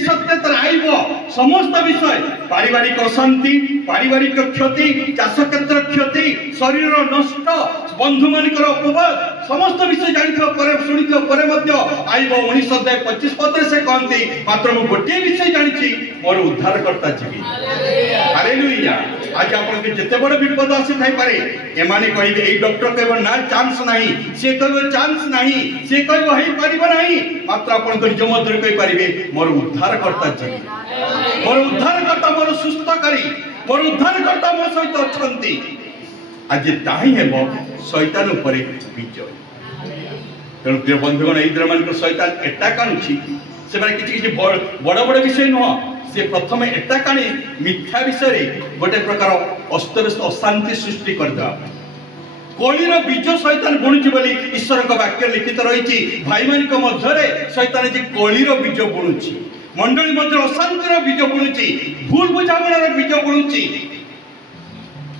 सत्यतार आइबो समस्त विषय पारिवारिक अशांति पारिवारिक क्षति चाष क्षेत्र क्षति शरीर नष्ट बंधु मानकर अपवाद समस्त विषय जानिथो परे सुनिथो परे मध्य आइबो 19 अध्याय 25 पद से कहंती मात्र मु गोटे विषय जानि छी मोर उद्धार करता जीवी हालेलुया आज आपन के जते बड़ विपद आसी थाई पारे एमाने कहिबे ए डॉक्टर कहबो ना चांस नाही से कहबो चांस नाही से कहबो हेई परिबो नाही मात्र आपन को निज मध्य कहि परिबे मोर उद्धार करता जीवी मोर उद्धार करता मोर सुस्थ करी मोर उद्धार करता मो सहित अछंती आज ताही हेबो शैतान ऊपर विजय तेणु प्रिय बंधुगण एई द्रमान को शैतान एटा कानुछि से माने किछि बड़ बड़ विषय न से प्रथम एटा काने मिथ्या विषय रे गोटे प्रकार अस्तव्यस्त अशांति सृष्टि कर दवा कोलीर बीज शैतान बुणुछि बोली ईश्वर को वाक्य लिखित रहिछि भाई मान को मध्य रे शैतान जे कोलीर बीज बुणुछि मंडली मध्य अशांतिर बीज बुणुछि भूल बुझामणार बीज बुणुछि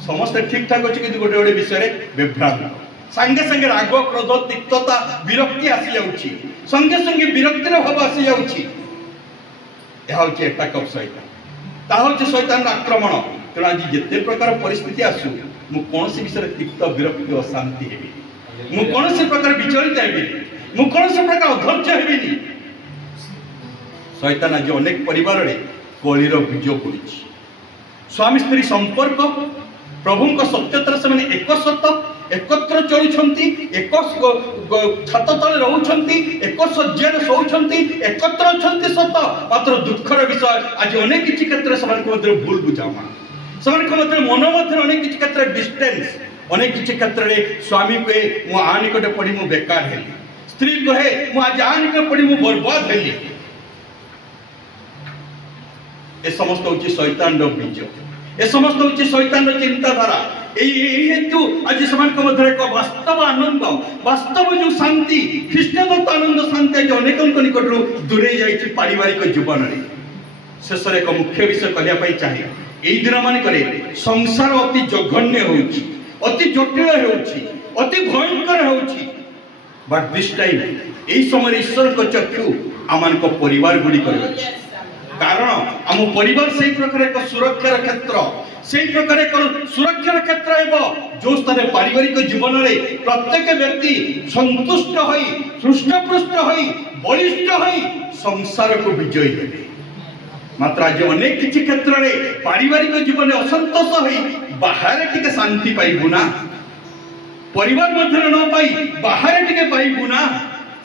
समस्त ठीक ठाक अछि किंतु गोटे गोटे विषय रे बेभ्रांत संगे संगे राग क्रोध तिक्तता विरक्ति आसी जाउछि संगे संगे विरक्तिर भाव आसी जाउछि यह होछि अटैक ऑफ शैतान ता होछि शैतान आक्रमण तेणु आज जिते प्रकार परिस्थिति आसु मु कौन से विषय तिक्त विरक्ति अशांति हेबी मु कौन से प्रकार विचलित हेबी मु कौन से प्रकार अधैर्य हेबी शैतान आज अनेक परिवार रे कलिर बीज बुणिछि स्वामी स्त्री संपर्क प्रभु सत्यतार से एक सत एकत्र चलुछंती एक छत तले रहउछंती एक सज्जार शोउछंती एकत्र अछंती सत मात्र दुखर विषय आज अनेक किछि क्षेत्र समान को मध्य भूल बुझामा समान को मध्य मन मध्य अनेक किछि क्षेत्र डिस्टेंस अनेक किछि क्षेत्र रे स्वामी को मु आ निकट पड़ी मु बेकार हेली स्त्री कहे मु आज आ निकट पड़ी मु बर्बाद हेली ए समस्त होछि शैतान रो बीज ए समस्त होछि शैतान रो चिंताधारा हेतु आज समान को मध्य एक वास्तव आनंद वास्तव जो शांति ख्रीष्टान आनंद शांति आज अनेक निकट दूरे जाइछि पारिवारिक जीवन रे शेष एक मुख्य विषय कहवाई चाहे यही दिन मानक संसार अति जघन्य होउछि, अति जटिल होउछि, अति भयंकर होउछि। बट दिस टाइम यही समय ईश्वर को चक्षु आम परिवार गुड़िक अछि। कारण आम परिवार से प्रकार एक सुरक्षार क्षेत्र, से प्रकार एक सुरक्षार क्षेत्र हेब जो स्थान पारिवारिक जीवन में प्रत्येक व्यक्ति संतुष्ट होई, हृष्टपुष्ट होई, बलिष्ठ होई संसार को विजयी हेबे। मात्र आज अनेक किसी क्षेत्र में पारिवारिक जीवन में असंतोष होई बाहर टिके शांति पाइबु ना, परिवार मध्य न पाई बाहर टिके पाइबु ना।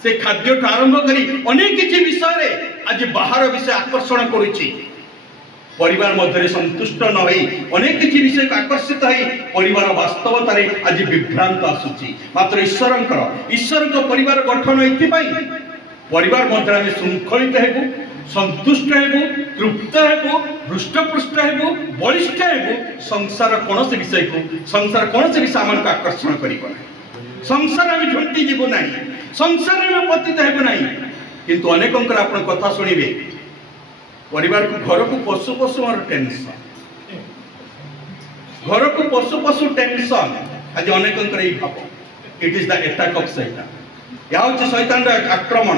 से खाद्य आरंभ करी अनेक किसी विषय आज बाहर विषय आकर्षण करुछि। परिवार मध्य संतुष्ट न होई अनेक किसी विषय को आकर्षित होई परिवार वास्तवता रे आज विभ्रांत आसुछि। मात्र ईश्वर परिवार गठन एथिपाई परिवार मध्य आमे शृंखलित हेबु, संतुष्ट हेबु, तृप्त हेबु, हृष्टपुष्ट हेबु, बलिष्ठ हेबु। संसार कौन से विषय आमको आकर्षण करिबो नाही। संसार आमे झंटी जीवो नाही, संसार में पतित हेबो नाही। किंतु अनेकंकर आपण कथा सुनिबे परिवार को घर को पशु पशु और टेंशन, घर को पशु पशु टेंशन आज अनेकंकर ई भाव। It is the attack of शैतान। या होछि शैतान रा आक्रमण।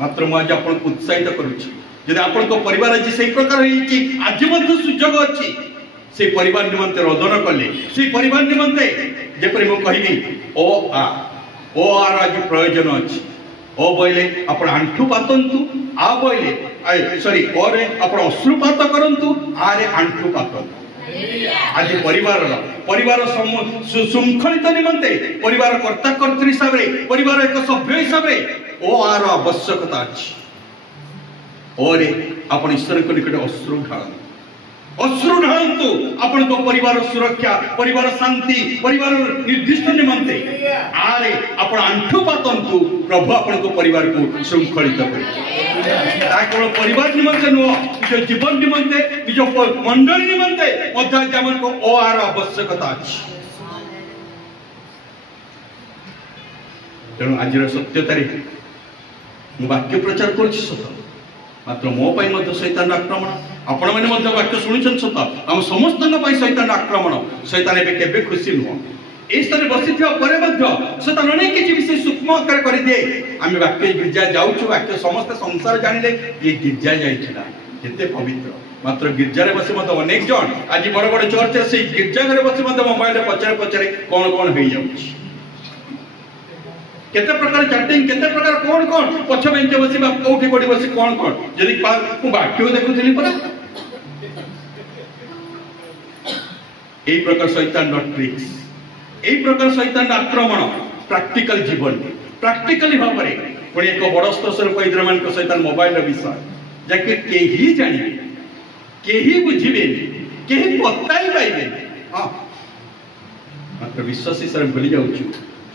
मात्र मैं आज आपन उत्साहित करूछि यदि आपन को परिवार आज से प्रकार होइछि आज मध्य सुयोग अछि से परिवार निमंते रोदन कले से परिवार निमंते जेपरि मो कहिबी ओ आर आज प्रयोजन अछि। ओ बोले आपण आंठू पातंतु, आ बोले सॉरी ओरे आपण अश्रुपात करंतु, आरे आंठू पातंतु। आज परिवार शृंखलित निमंते परिवार कर्ता कर्त्री हिसाब रे परिवार एक सभ्य हिसाब रे ओ आर आवश्यकता अछि। ओरे आपण ईश्वर को निकट अश्रु ढालंतु आपण को परिवार सुरक्षा, परिवार शांति, परिवार निर्दिष्ट निमंते आरे आपण आंठू पातंतु। प्रभु आपण को परिवार को शृंखलित करे केवल परिवार निमंते नुह निज जीवन निमंते निज मंडली निमंते मध्य आमन को ओ आर आवश्यकता अछि। तेणु आज सत्यतारे वाक्य प्रचार करुछि सत, मात्र मो पाई मध्य शैतान आक्रमण। आपण माने मध्य वाक्य शुणिछन सत, हम समस्त पाई शैतान आक्रमण। शैतान एबे केबे खुशी नुह। ए स्तर बसिथिया परे मध्य शैतान अनेक किछि विषय सूक्ष्म आकार करि दे। आमे वाक्य गिरजा जाउछु, वाक्य समस्त संसार जानिले ये गिरजा जाइछला केते पवित्र। मात्र गिरजा रे बसे मध्य अनेक जन आज बड़ बड़ चर्च रे से गिरजा घरे बसे मध्य मोबाइल रे पचारे कोन कोन होई जाउछि, केते प्रकार चैटिंग, केते प्रकार कोन पछ बेंच बसी बाप कोठी कोठी बसी कोन जदी मु वाक्य देखुथिली परा। एई प्रकार शैतान ट्रिक्स, एई प्रकार शैतान आक्रमण प्रैक्टिकल जीवन प्रैक्टिकली भाव रे पुणी एक बड़ स्तर पर मान को शैतान मोबाइल विषय जाके केही जानिबे, केही बुझिबे, केही पत्ताई पाइबे। हां मात्र विश्वासी सर भूली जाउछु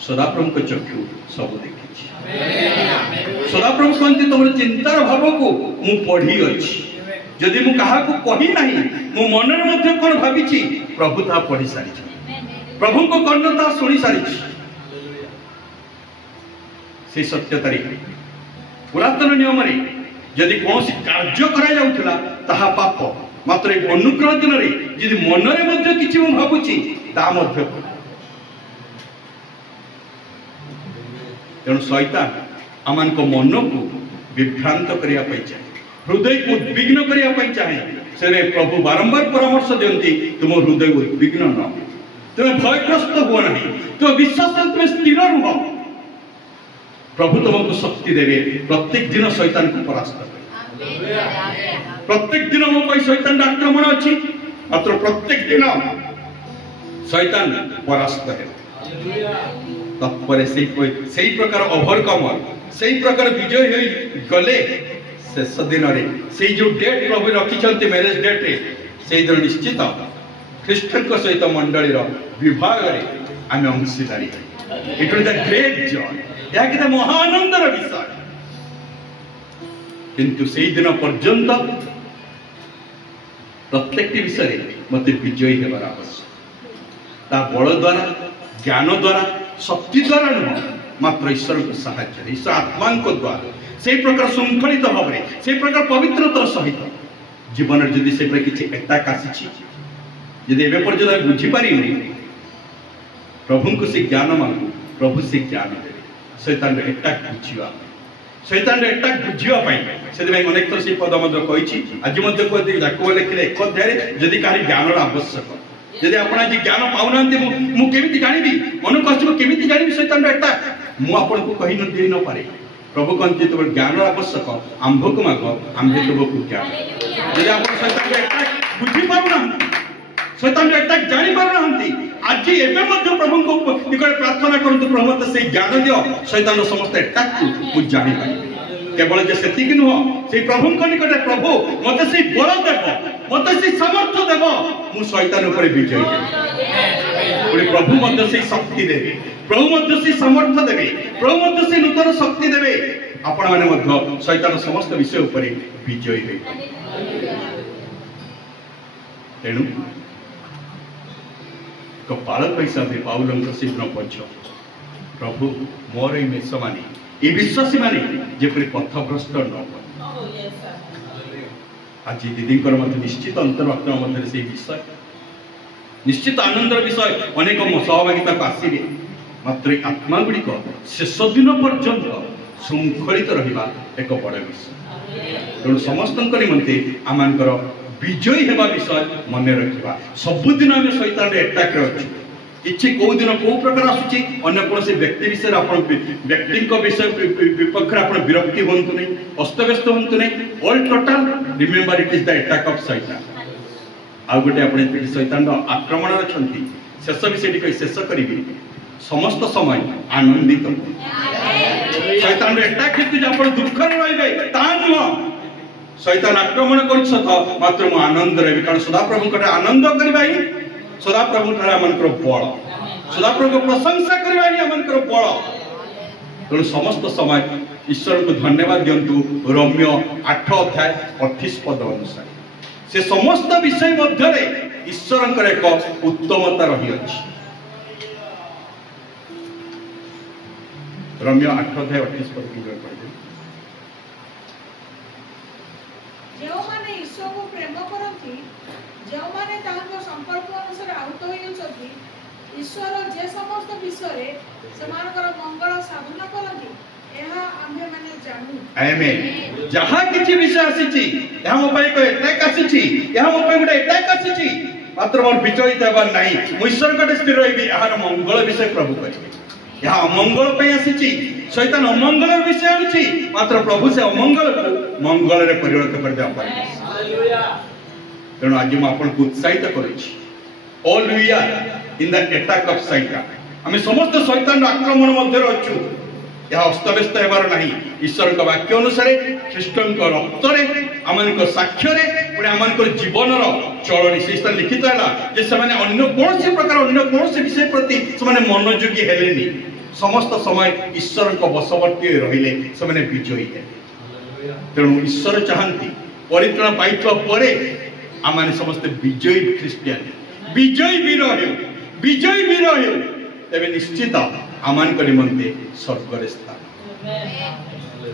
सदाप्रभु को चक्षु सब देखि। सदाप्रभु कहते तुम चिंतार भाव को मु पढ़ी अछि, जदि मु कहा को कहि नाही मो मन रे मध्य कोन भाबिछि प्रभु ता पढ़ी सारी, प्रभु को कर्ण ता सुनी सारी। से सत्यतारी पुरातन नियम रे जदि कोनसी कार्य करा जाउथला ताहा पाप, मात्र ए अनुग्रह दिन रे जदि मन रे मध्य किछि मु भाबुछि ता मध्य। तेणु शैतान आमान को मन को विभ्रांत करिया पई चाहे, हृदय को उद्विग्न करिया पई चाहे। से प्रभु बारंबार परामर्श दियंती तुम हृदय उद्विग्न न, तुम भयग्रस्त हुआ नहीं, तुम विश्वास में स्थिर रुह। प्रभु तुमको शक्ति देवे प्रत्येक दिन शैतान को परास्त करे। प्रत्येक दिन मो पई शैतान आक्रमण अछि, मात्र प्रत्येक दिन शैतान परास्त है। तत्पर से प्रकार ओवरकमर से प्रकार विजय हो गले शेष दिन से जो डेट प्रभु रखी मैरेज डेट रे से दिन निश्चित ख्रीष्टन सहित मंडली विभाग आम अंशीदारी। It is the great joy, यह कि महानंदर विषय। किंतु से दिन पर्यंत प्रत्येक विषय मत विजयी होवार आवश्यक। ता बल द्वारा, ज्ञान द्वारा, शक्ति द्वारा नुह, मात्र ईश्वर को साहाय्य, ईश्वर आत्मा द्वारा से प्रकार श्रृंखलित भाव में से प्रकार पवित्रतार सहित जीवन जदि से किसी अटैक आसी जदि एवं पर्यटन बुझीपार प्रभु को से ज्ञान मांगू प्रभु से ज्ञान देवे शैतान अटैक बुझा शैतान अटैक बुझापी से अनेक थर से पद कही आज याकूब लिखिले 1 अध्याय जदि कहीं ज्ञान आवश्यक जदि आप ज्ञान पाऊना मुझे जानी मन को केमी जानी शैतान अटैक मुझे कही न पारे प्रभु कहते जो ज्ञान आवश्यक आंभ को माग आंबे तुमको ज्ञान जदि आप शैतान अटैक बुझी पारना शैतान अटैक जानी पारना आज एवं प्रभु को निकट प्रार्थना करते प्रभु मत से ज्ञान दियो शैतान समस्त अटैक को मुझे जानी पारि केवल जे सेतिक नुह से प्रभु निकट प्रभु मत से बल देव मत से सामर्थ देव मु शैतान ऊपर विजय देबी प्रभु मत से शक्ति देवे प्रभु मत से सामर्थ देवे प्रभु मत से नूतन शक्ति देवे आपण माने मध्य शैतान समस्त विषय ऊपर विजय हेबे तेणु एक बालक हिसाब से पाउल शीघ्र पछ प्रभु मोर ये मेष माने ये विश्वासी माने जेपरी पथभ्रष्ट न आज दीदी निश्चित अंतर्वाक्ता मध्य से विषय निश्चित आनंदर विषय अनेक सहभागिता को आसवे मात्र आत्मा गुड़िक शेष दिन पर्यंत श्रृंखलित रहा एक बड़ विषय तेणु समस्त निमंते आम विजयी होगा विषय मन रखा सबुदिन आम शैतान अटैक अच्छे किसी कौ दिन कौ प्रकार आसूची अन्य कौन व्यक्ति विषय व्यक्ति विषय विपक्ष आप विरक्ति हूँ नहीं अस्तव्यस्त हूँ नहीं all total remember it is the attack of शैतान आ गोटे अपने शैतान आक्रमण अच्छा शेष विषय शेष करी समस्त समय आनंदित शैतान अटैक हेतु आप दुख रे नुह शैतान आक्रमण कर मात्र मु आनंद रही कारण सदाप्रभु आनंद करवा सदाप्रभु आमर बल सदाप्रभु प्रशंसा करवा आमर बल तेणु समस्त समय ईश्वर को धन्यवाद दिंतु रोमियो 8 अध्याय 38 पद अनुसार से समस्त विषय मध्य ईश्वर एक उत्तमता रही अछि रोमियो 8 अध्याय 38 पद की पढ़े जो माने ईश्वर को प्रेम करती जो माने तांको संपर्क अनुसार आहुत होइछथि ईश्वर जे समस्त विषय समानकर मंगल साधना करती एहा आमे माने जानू आमेन जहा किछि विषय आसीछि एहा मो पई को अटैक आसीछि एहा मो पई गुटे अटैक आसीछि मात्र मोर विजयी देबार नाही मु ईश्वर कटे स्थिर रहिबी एहार मंगल विषय प्रभु करिबे यह अमंगल पे आसीछि शैतान अमंगल विषय आछि मात्र प्रभु से अमंगल को मंगल रे परिवर्तित कर दे पारे हालेलुया तेणु आज मैं आपन को उत्साहित करिछि all we are in the attack of शैतान हम समस्त शैतान आक्रमण मध्य अछु यह अस्तव्यस्त हेबार नाही ईश्वर का वाक्य अनुसार ख्रीष्टन को रक्त रे अमन को साक्ष्य रे पुणे अमन को जीवन रो चलनी से स्थान लिखित हैला जे से माने अन्य कोनसी प्रकार अन्य कोनसी विषय प्रति से माने मनोयोगी हेलेनी समस्त समय ईश्वर को बसवर्ती रहिले से माने विजयी है तेणु ईश्वर चाहती परित्राण पाइतवा परे आमाने समस्त विजयी ख्रिस्टियन विजयी वीर हो तेबे निश्चित आमान को निमंते स्वर्ग रे स्थान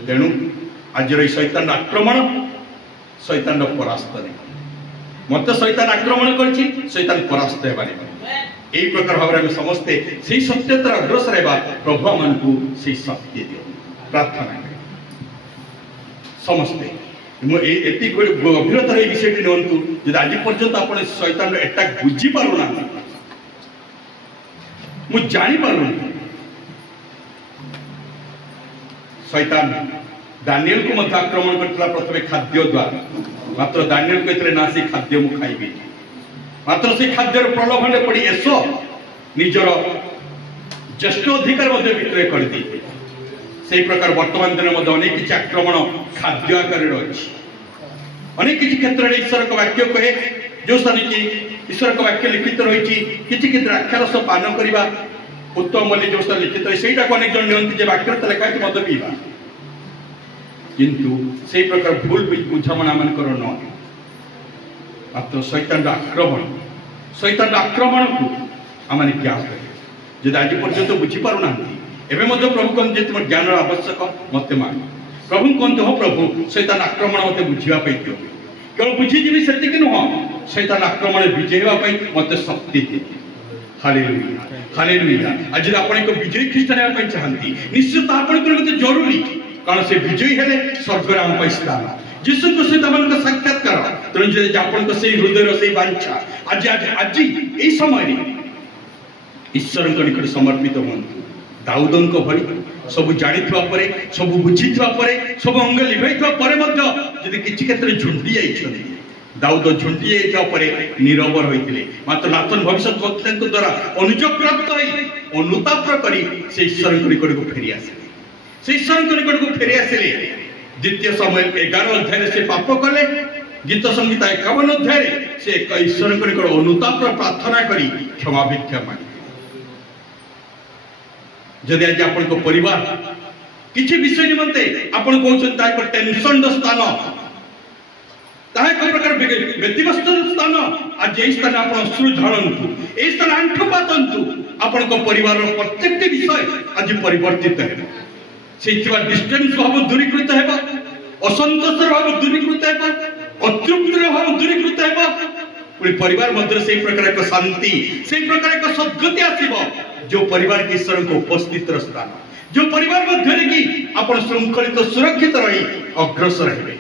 तेणु आज शैतान आक्रमण शैतान परास्त नहीं मत शैतान आक्रमण करछि शैतान परास्त हेबानी यही प्रकार भाव में समस्ते से सत्यतार अग्रसर हेबा प्रभु मन को से शक्ति दियो प्रार्थना समस्ते एति गभीरतार ये विषय नियंतु यदि आज पर्यंत आपण शैतान अटैक बुझी पारुना मु जानी पारुना शैतान दानिएल को मध्य आक्रमण करथिला प्रथमे खाद्य द्वारा मात्र दानिएल को एतरे ना से खाद्य मु खाइबे मात्र से खाद्यर प्रलोभन पड़ी एसो निजर ज्येष्ठ अधिकार मध्य विक्रय कर दी से प्रकार वर्तमान दिन मध्य अनेक किसी आक्रमण खाद्य आकार रही अनेक किसी क्षेत्र में ईश्वर का वाक्य कहे जो स्थान की ईश्वर का वाक्य लिखित रही किसी द्राक्षारस पान करने उत्तम बोली जो स्थान लिखित रही को अनेक जन नियंती वाक्य लिखा मत पीवा किंतु से प्रकार भूल बुझामणा मानकर न मात्र शैतान आक्रमण को आम ज्ञान जब आज पर्यंत बुझीपार ना एवं प्रभु कम जे तुम ज्ञान आवश्यक मत मांग प्रभु कहते हो प्रभु शैतान आक्रमण मत बुझा दियो केवल बुझीजी से नुह शैतान आक्रमण विजय होगा मत शक्ति दिए हालेलुया हालेलुया आज आपण को विजयी ख्रीष्टान होगा चाहती निश्चित आपण को जरूरी कारण से विजयी हेले स्वर्ग आम स्थान जीशु को सहित आम साक्षात्कार तेणु आपण से हृदय से वांछा आज आज आज यही समय ईश्वर निकट समर्पित हूँ दाऊदन को भली सब जानी सब बुझी सब अंग लिभाई किसी क्षेत्र झुंटी जाइए दाऊद झुंटी जाइए नीरव रही मात्र नाथन भविष्य वक्ता द्वारा अनुजोग प्राप्त अनुताप कर ईश्वर निकट को फेरी आसिले से ईश्वर निकट को फेरी आसिले द्वितीय समय 11 अध्याय से पाप कले गीत संगीता 51 अध्याय से ईश्वर निकट अनुताप प्रार्थना कर क्षमा भिक्षा मांगे जदि आज आपण परिवार किसी विषय निमंते आपण कहते टेंशन स्थान प्रकार व्यक्तिगत स्थान आज यही स्थान आप अश्रु झड़ू यही स्थान आंठु पातंतु आपण परिवार प्रत्येक विषय आज परिवर्तित है डिस्टेंस भाव दूरीकृत है असंतोष भाव दूरीकृत है अतृप्त भाव दूरीकृत है परिवार मध्य से प्रकार एक शांति से प्रकार एक सद्गति आसीबो जो परिवार के ईश्वर को उपस्थित स्थान जो परिवार मध्य की आपण श्रृंखलित सुरक्षित रही अग्रसर है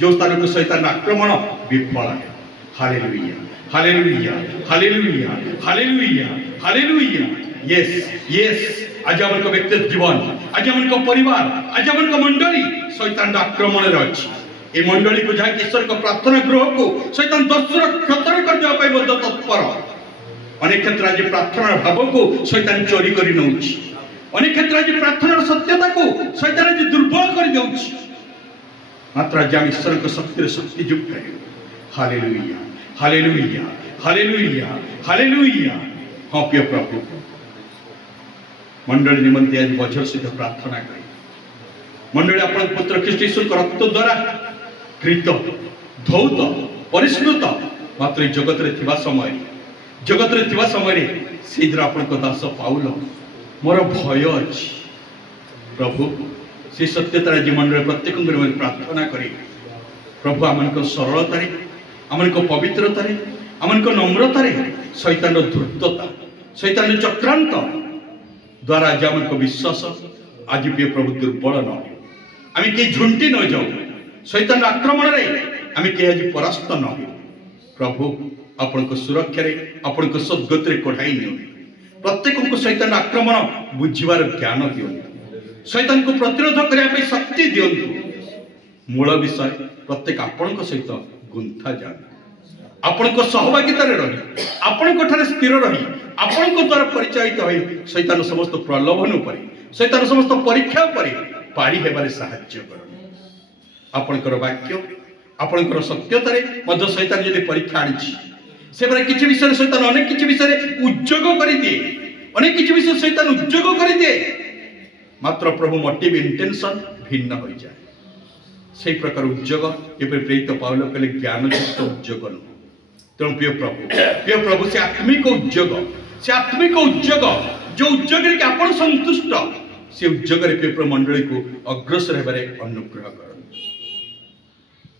जो स्थान को शैतान आक्रमण विफल है hallelujah hallelujah hallelujah hallelujah hallelujah yes yes आज हमन व्यक्तिगत जीवन आज हमन परिवार आज हमन मंडली शैतान आक्रमण रे अछि ए मंडली को जहाँ ईश्वर को प्रार्थना गृह को शैतान दस्तर खतर कर देवा पाई बद्ध तत्पर अनेक क्षेत्र आज प्रार्थना भाव को शैतान चोरी कर नौछि अनेक क्षेत्र आज प्रार्थना सत्यता को शैतान आज दुर्बल कर देउछि मात्र आज हम ईश्वर को शक्ति शक्ति युक्त है हालेलुया हालेलुया हालेलुया हालेलुया हाँ प्रिय प्रभु मंडली निमंते आज वज्र सहित प्रार्थना करें मंडली आपण पुत्र ख्रीष्ट यीशु रक्त द्वारा कृत धौत परिष्कृत मात्र जगत रे थिबा समय से आपण को दास पाउल मोर भय अछि प्रभु से सत्यता जी मंडल प्रत्येक प्रार्थना करें प्रभु आमन को सरलता आमन को पवित्रता आमन को नम्रता शैतान धूर्तता शैतान चक्रांत द्वारा आज आमन को विश्वास आज प्रिय प्रभु दुर्बल न आम कहीं झुंटी न जाऊ शैतान आक्रमण आम कहीं आज परास्त न प्रभु आपण को सुरक्षा आपण को सद्गति कढ़ाई नि प्रत्येक को शैतान आक्रमण बुझीबार ज्ञान दियंतु शैतान को प्रतिरोध करने शक्ति दियंतु मूल विषय प्रत्येक आपण को सहित गुंथा जान आपण को सहभागिता रही आपण को स्थिर रही आपण को द्वारा परिचालित हो शैतान समस्त प्रलोभन उपर शैतान समस्त परीक्षा उपर पारी हेबारे साहाय्य कर आपणकर वाक्य आपणकर सत्यतारे मध्य शैतान यदि परीक्षा आनी से किसी विषय शैतान अनेक किसी विषय उद्योग कर दिए अनेक किसी विषय शैतान उद्योग कर दिए मात्र प्रभु मोटिव इंटेंशन भिन्न हो जाए से प्रकार उद्योग एवं प्रेरित पाउल कहले ज्ञान युक्त उद्योग नुह तेणु प्रिय प्रभु से आत्मिक उद्योग जो उद्योग आप संतुष्ट से उद्योग प्रिय मंडली को अग्रसर होबारे अनुग्रह कर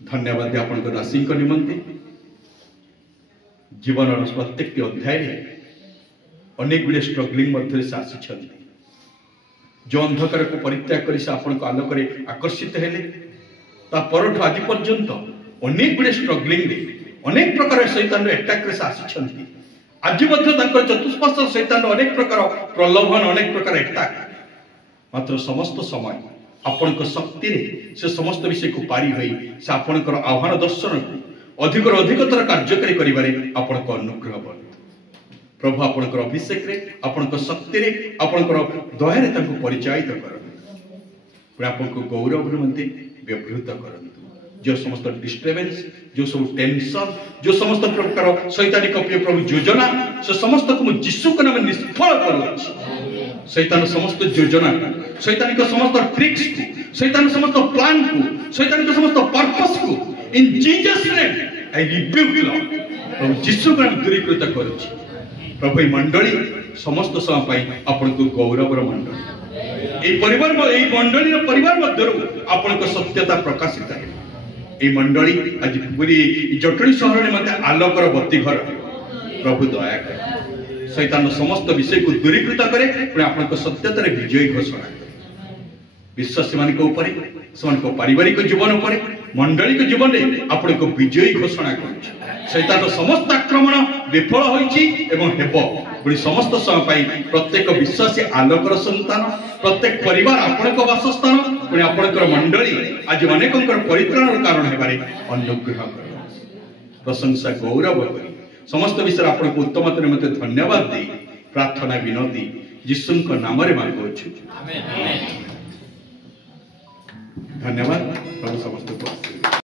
धन्यवाद आपण दासी निमंते जीवन प्रत्येक अध्याय अनेक गुड़े स्ट्रगलिंग मध्य से आसी जो अंधकार को परित्याग कर आपण को आलोक आकर्षित हेले परठू आज पर्यंत अनेक गुड़े स्ट्रगलिंग अनेक प्रकार शैतान अटैक से आसी आज चतुष्पार्श्व शैतान अनेक प्रकार प्रलोभन अनेक प्रकार अटैक मात्र समस्त समय आपण शक्ति से समस्त विषय को पारी हुई से आपणकर आह्वान दर्शन को अधिकतर कार्यकारी करिबारे आपण को अनुग्रह बन प्रभु आपणकर अभिषेक रे आपणकर शक्ति रे आपणकर दया रे ताको परिचालित करन आपण को गौरव निमंते व्यवहृत करन जो समस्त डिस्टर्बेंस जो सब टेंशन जो समस्त प्रकार शैतानिक प्रभु योजना से समस्त को यीशु के नाम निष्फल करूँ शैतान समस्त योजना शैतानिक समस्त ट्रिक्स को शैतान समस्त प्लान को शैतानिक समस्त पर्पस को in Jesus name I rebuke Lord प्रभु यीशु के नाम दूरीकृत करूँ प्रभु मंडली समस्त समय आपण को गौरवर मंडली এই मंडली परिवार मध्य आपण सत्यता प्रकाशित है। ये मंडली आज पूरी जटणी सहर में मत आलोकर बत्ती घर प्रभु दया करे शैतान समस्त विषय को दूरीकृत करे पुणी आपण सत्यतार विजयी घोषणा करे विश्वासी मान पारिवारिक जीवन पर मंडली जीवन में आपण विजयी घोषणा कर शैतान समस्त आक्रमण विफल होइछि एवं हेबो पुणी समस्त समय प्रत्येक विश्वासी आलोकर संतान प्रत्येक परिवार आपण वासस्थान पुणी आपण मंडली आज अनेक परित्राण कारण हेबारे अनुग्रह कर प्रशंसा गौरव कर समस्त विषय आपण उत्तम मत धन्यवाद दे प्रार्थना विनती यीशु नाम मांगु धन्यवाद प्रभु समस्त को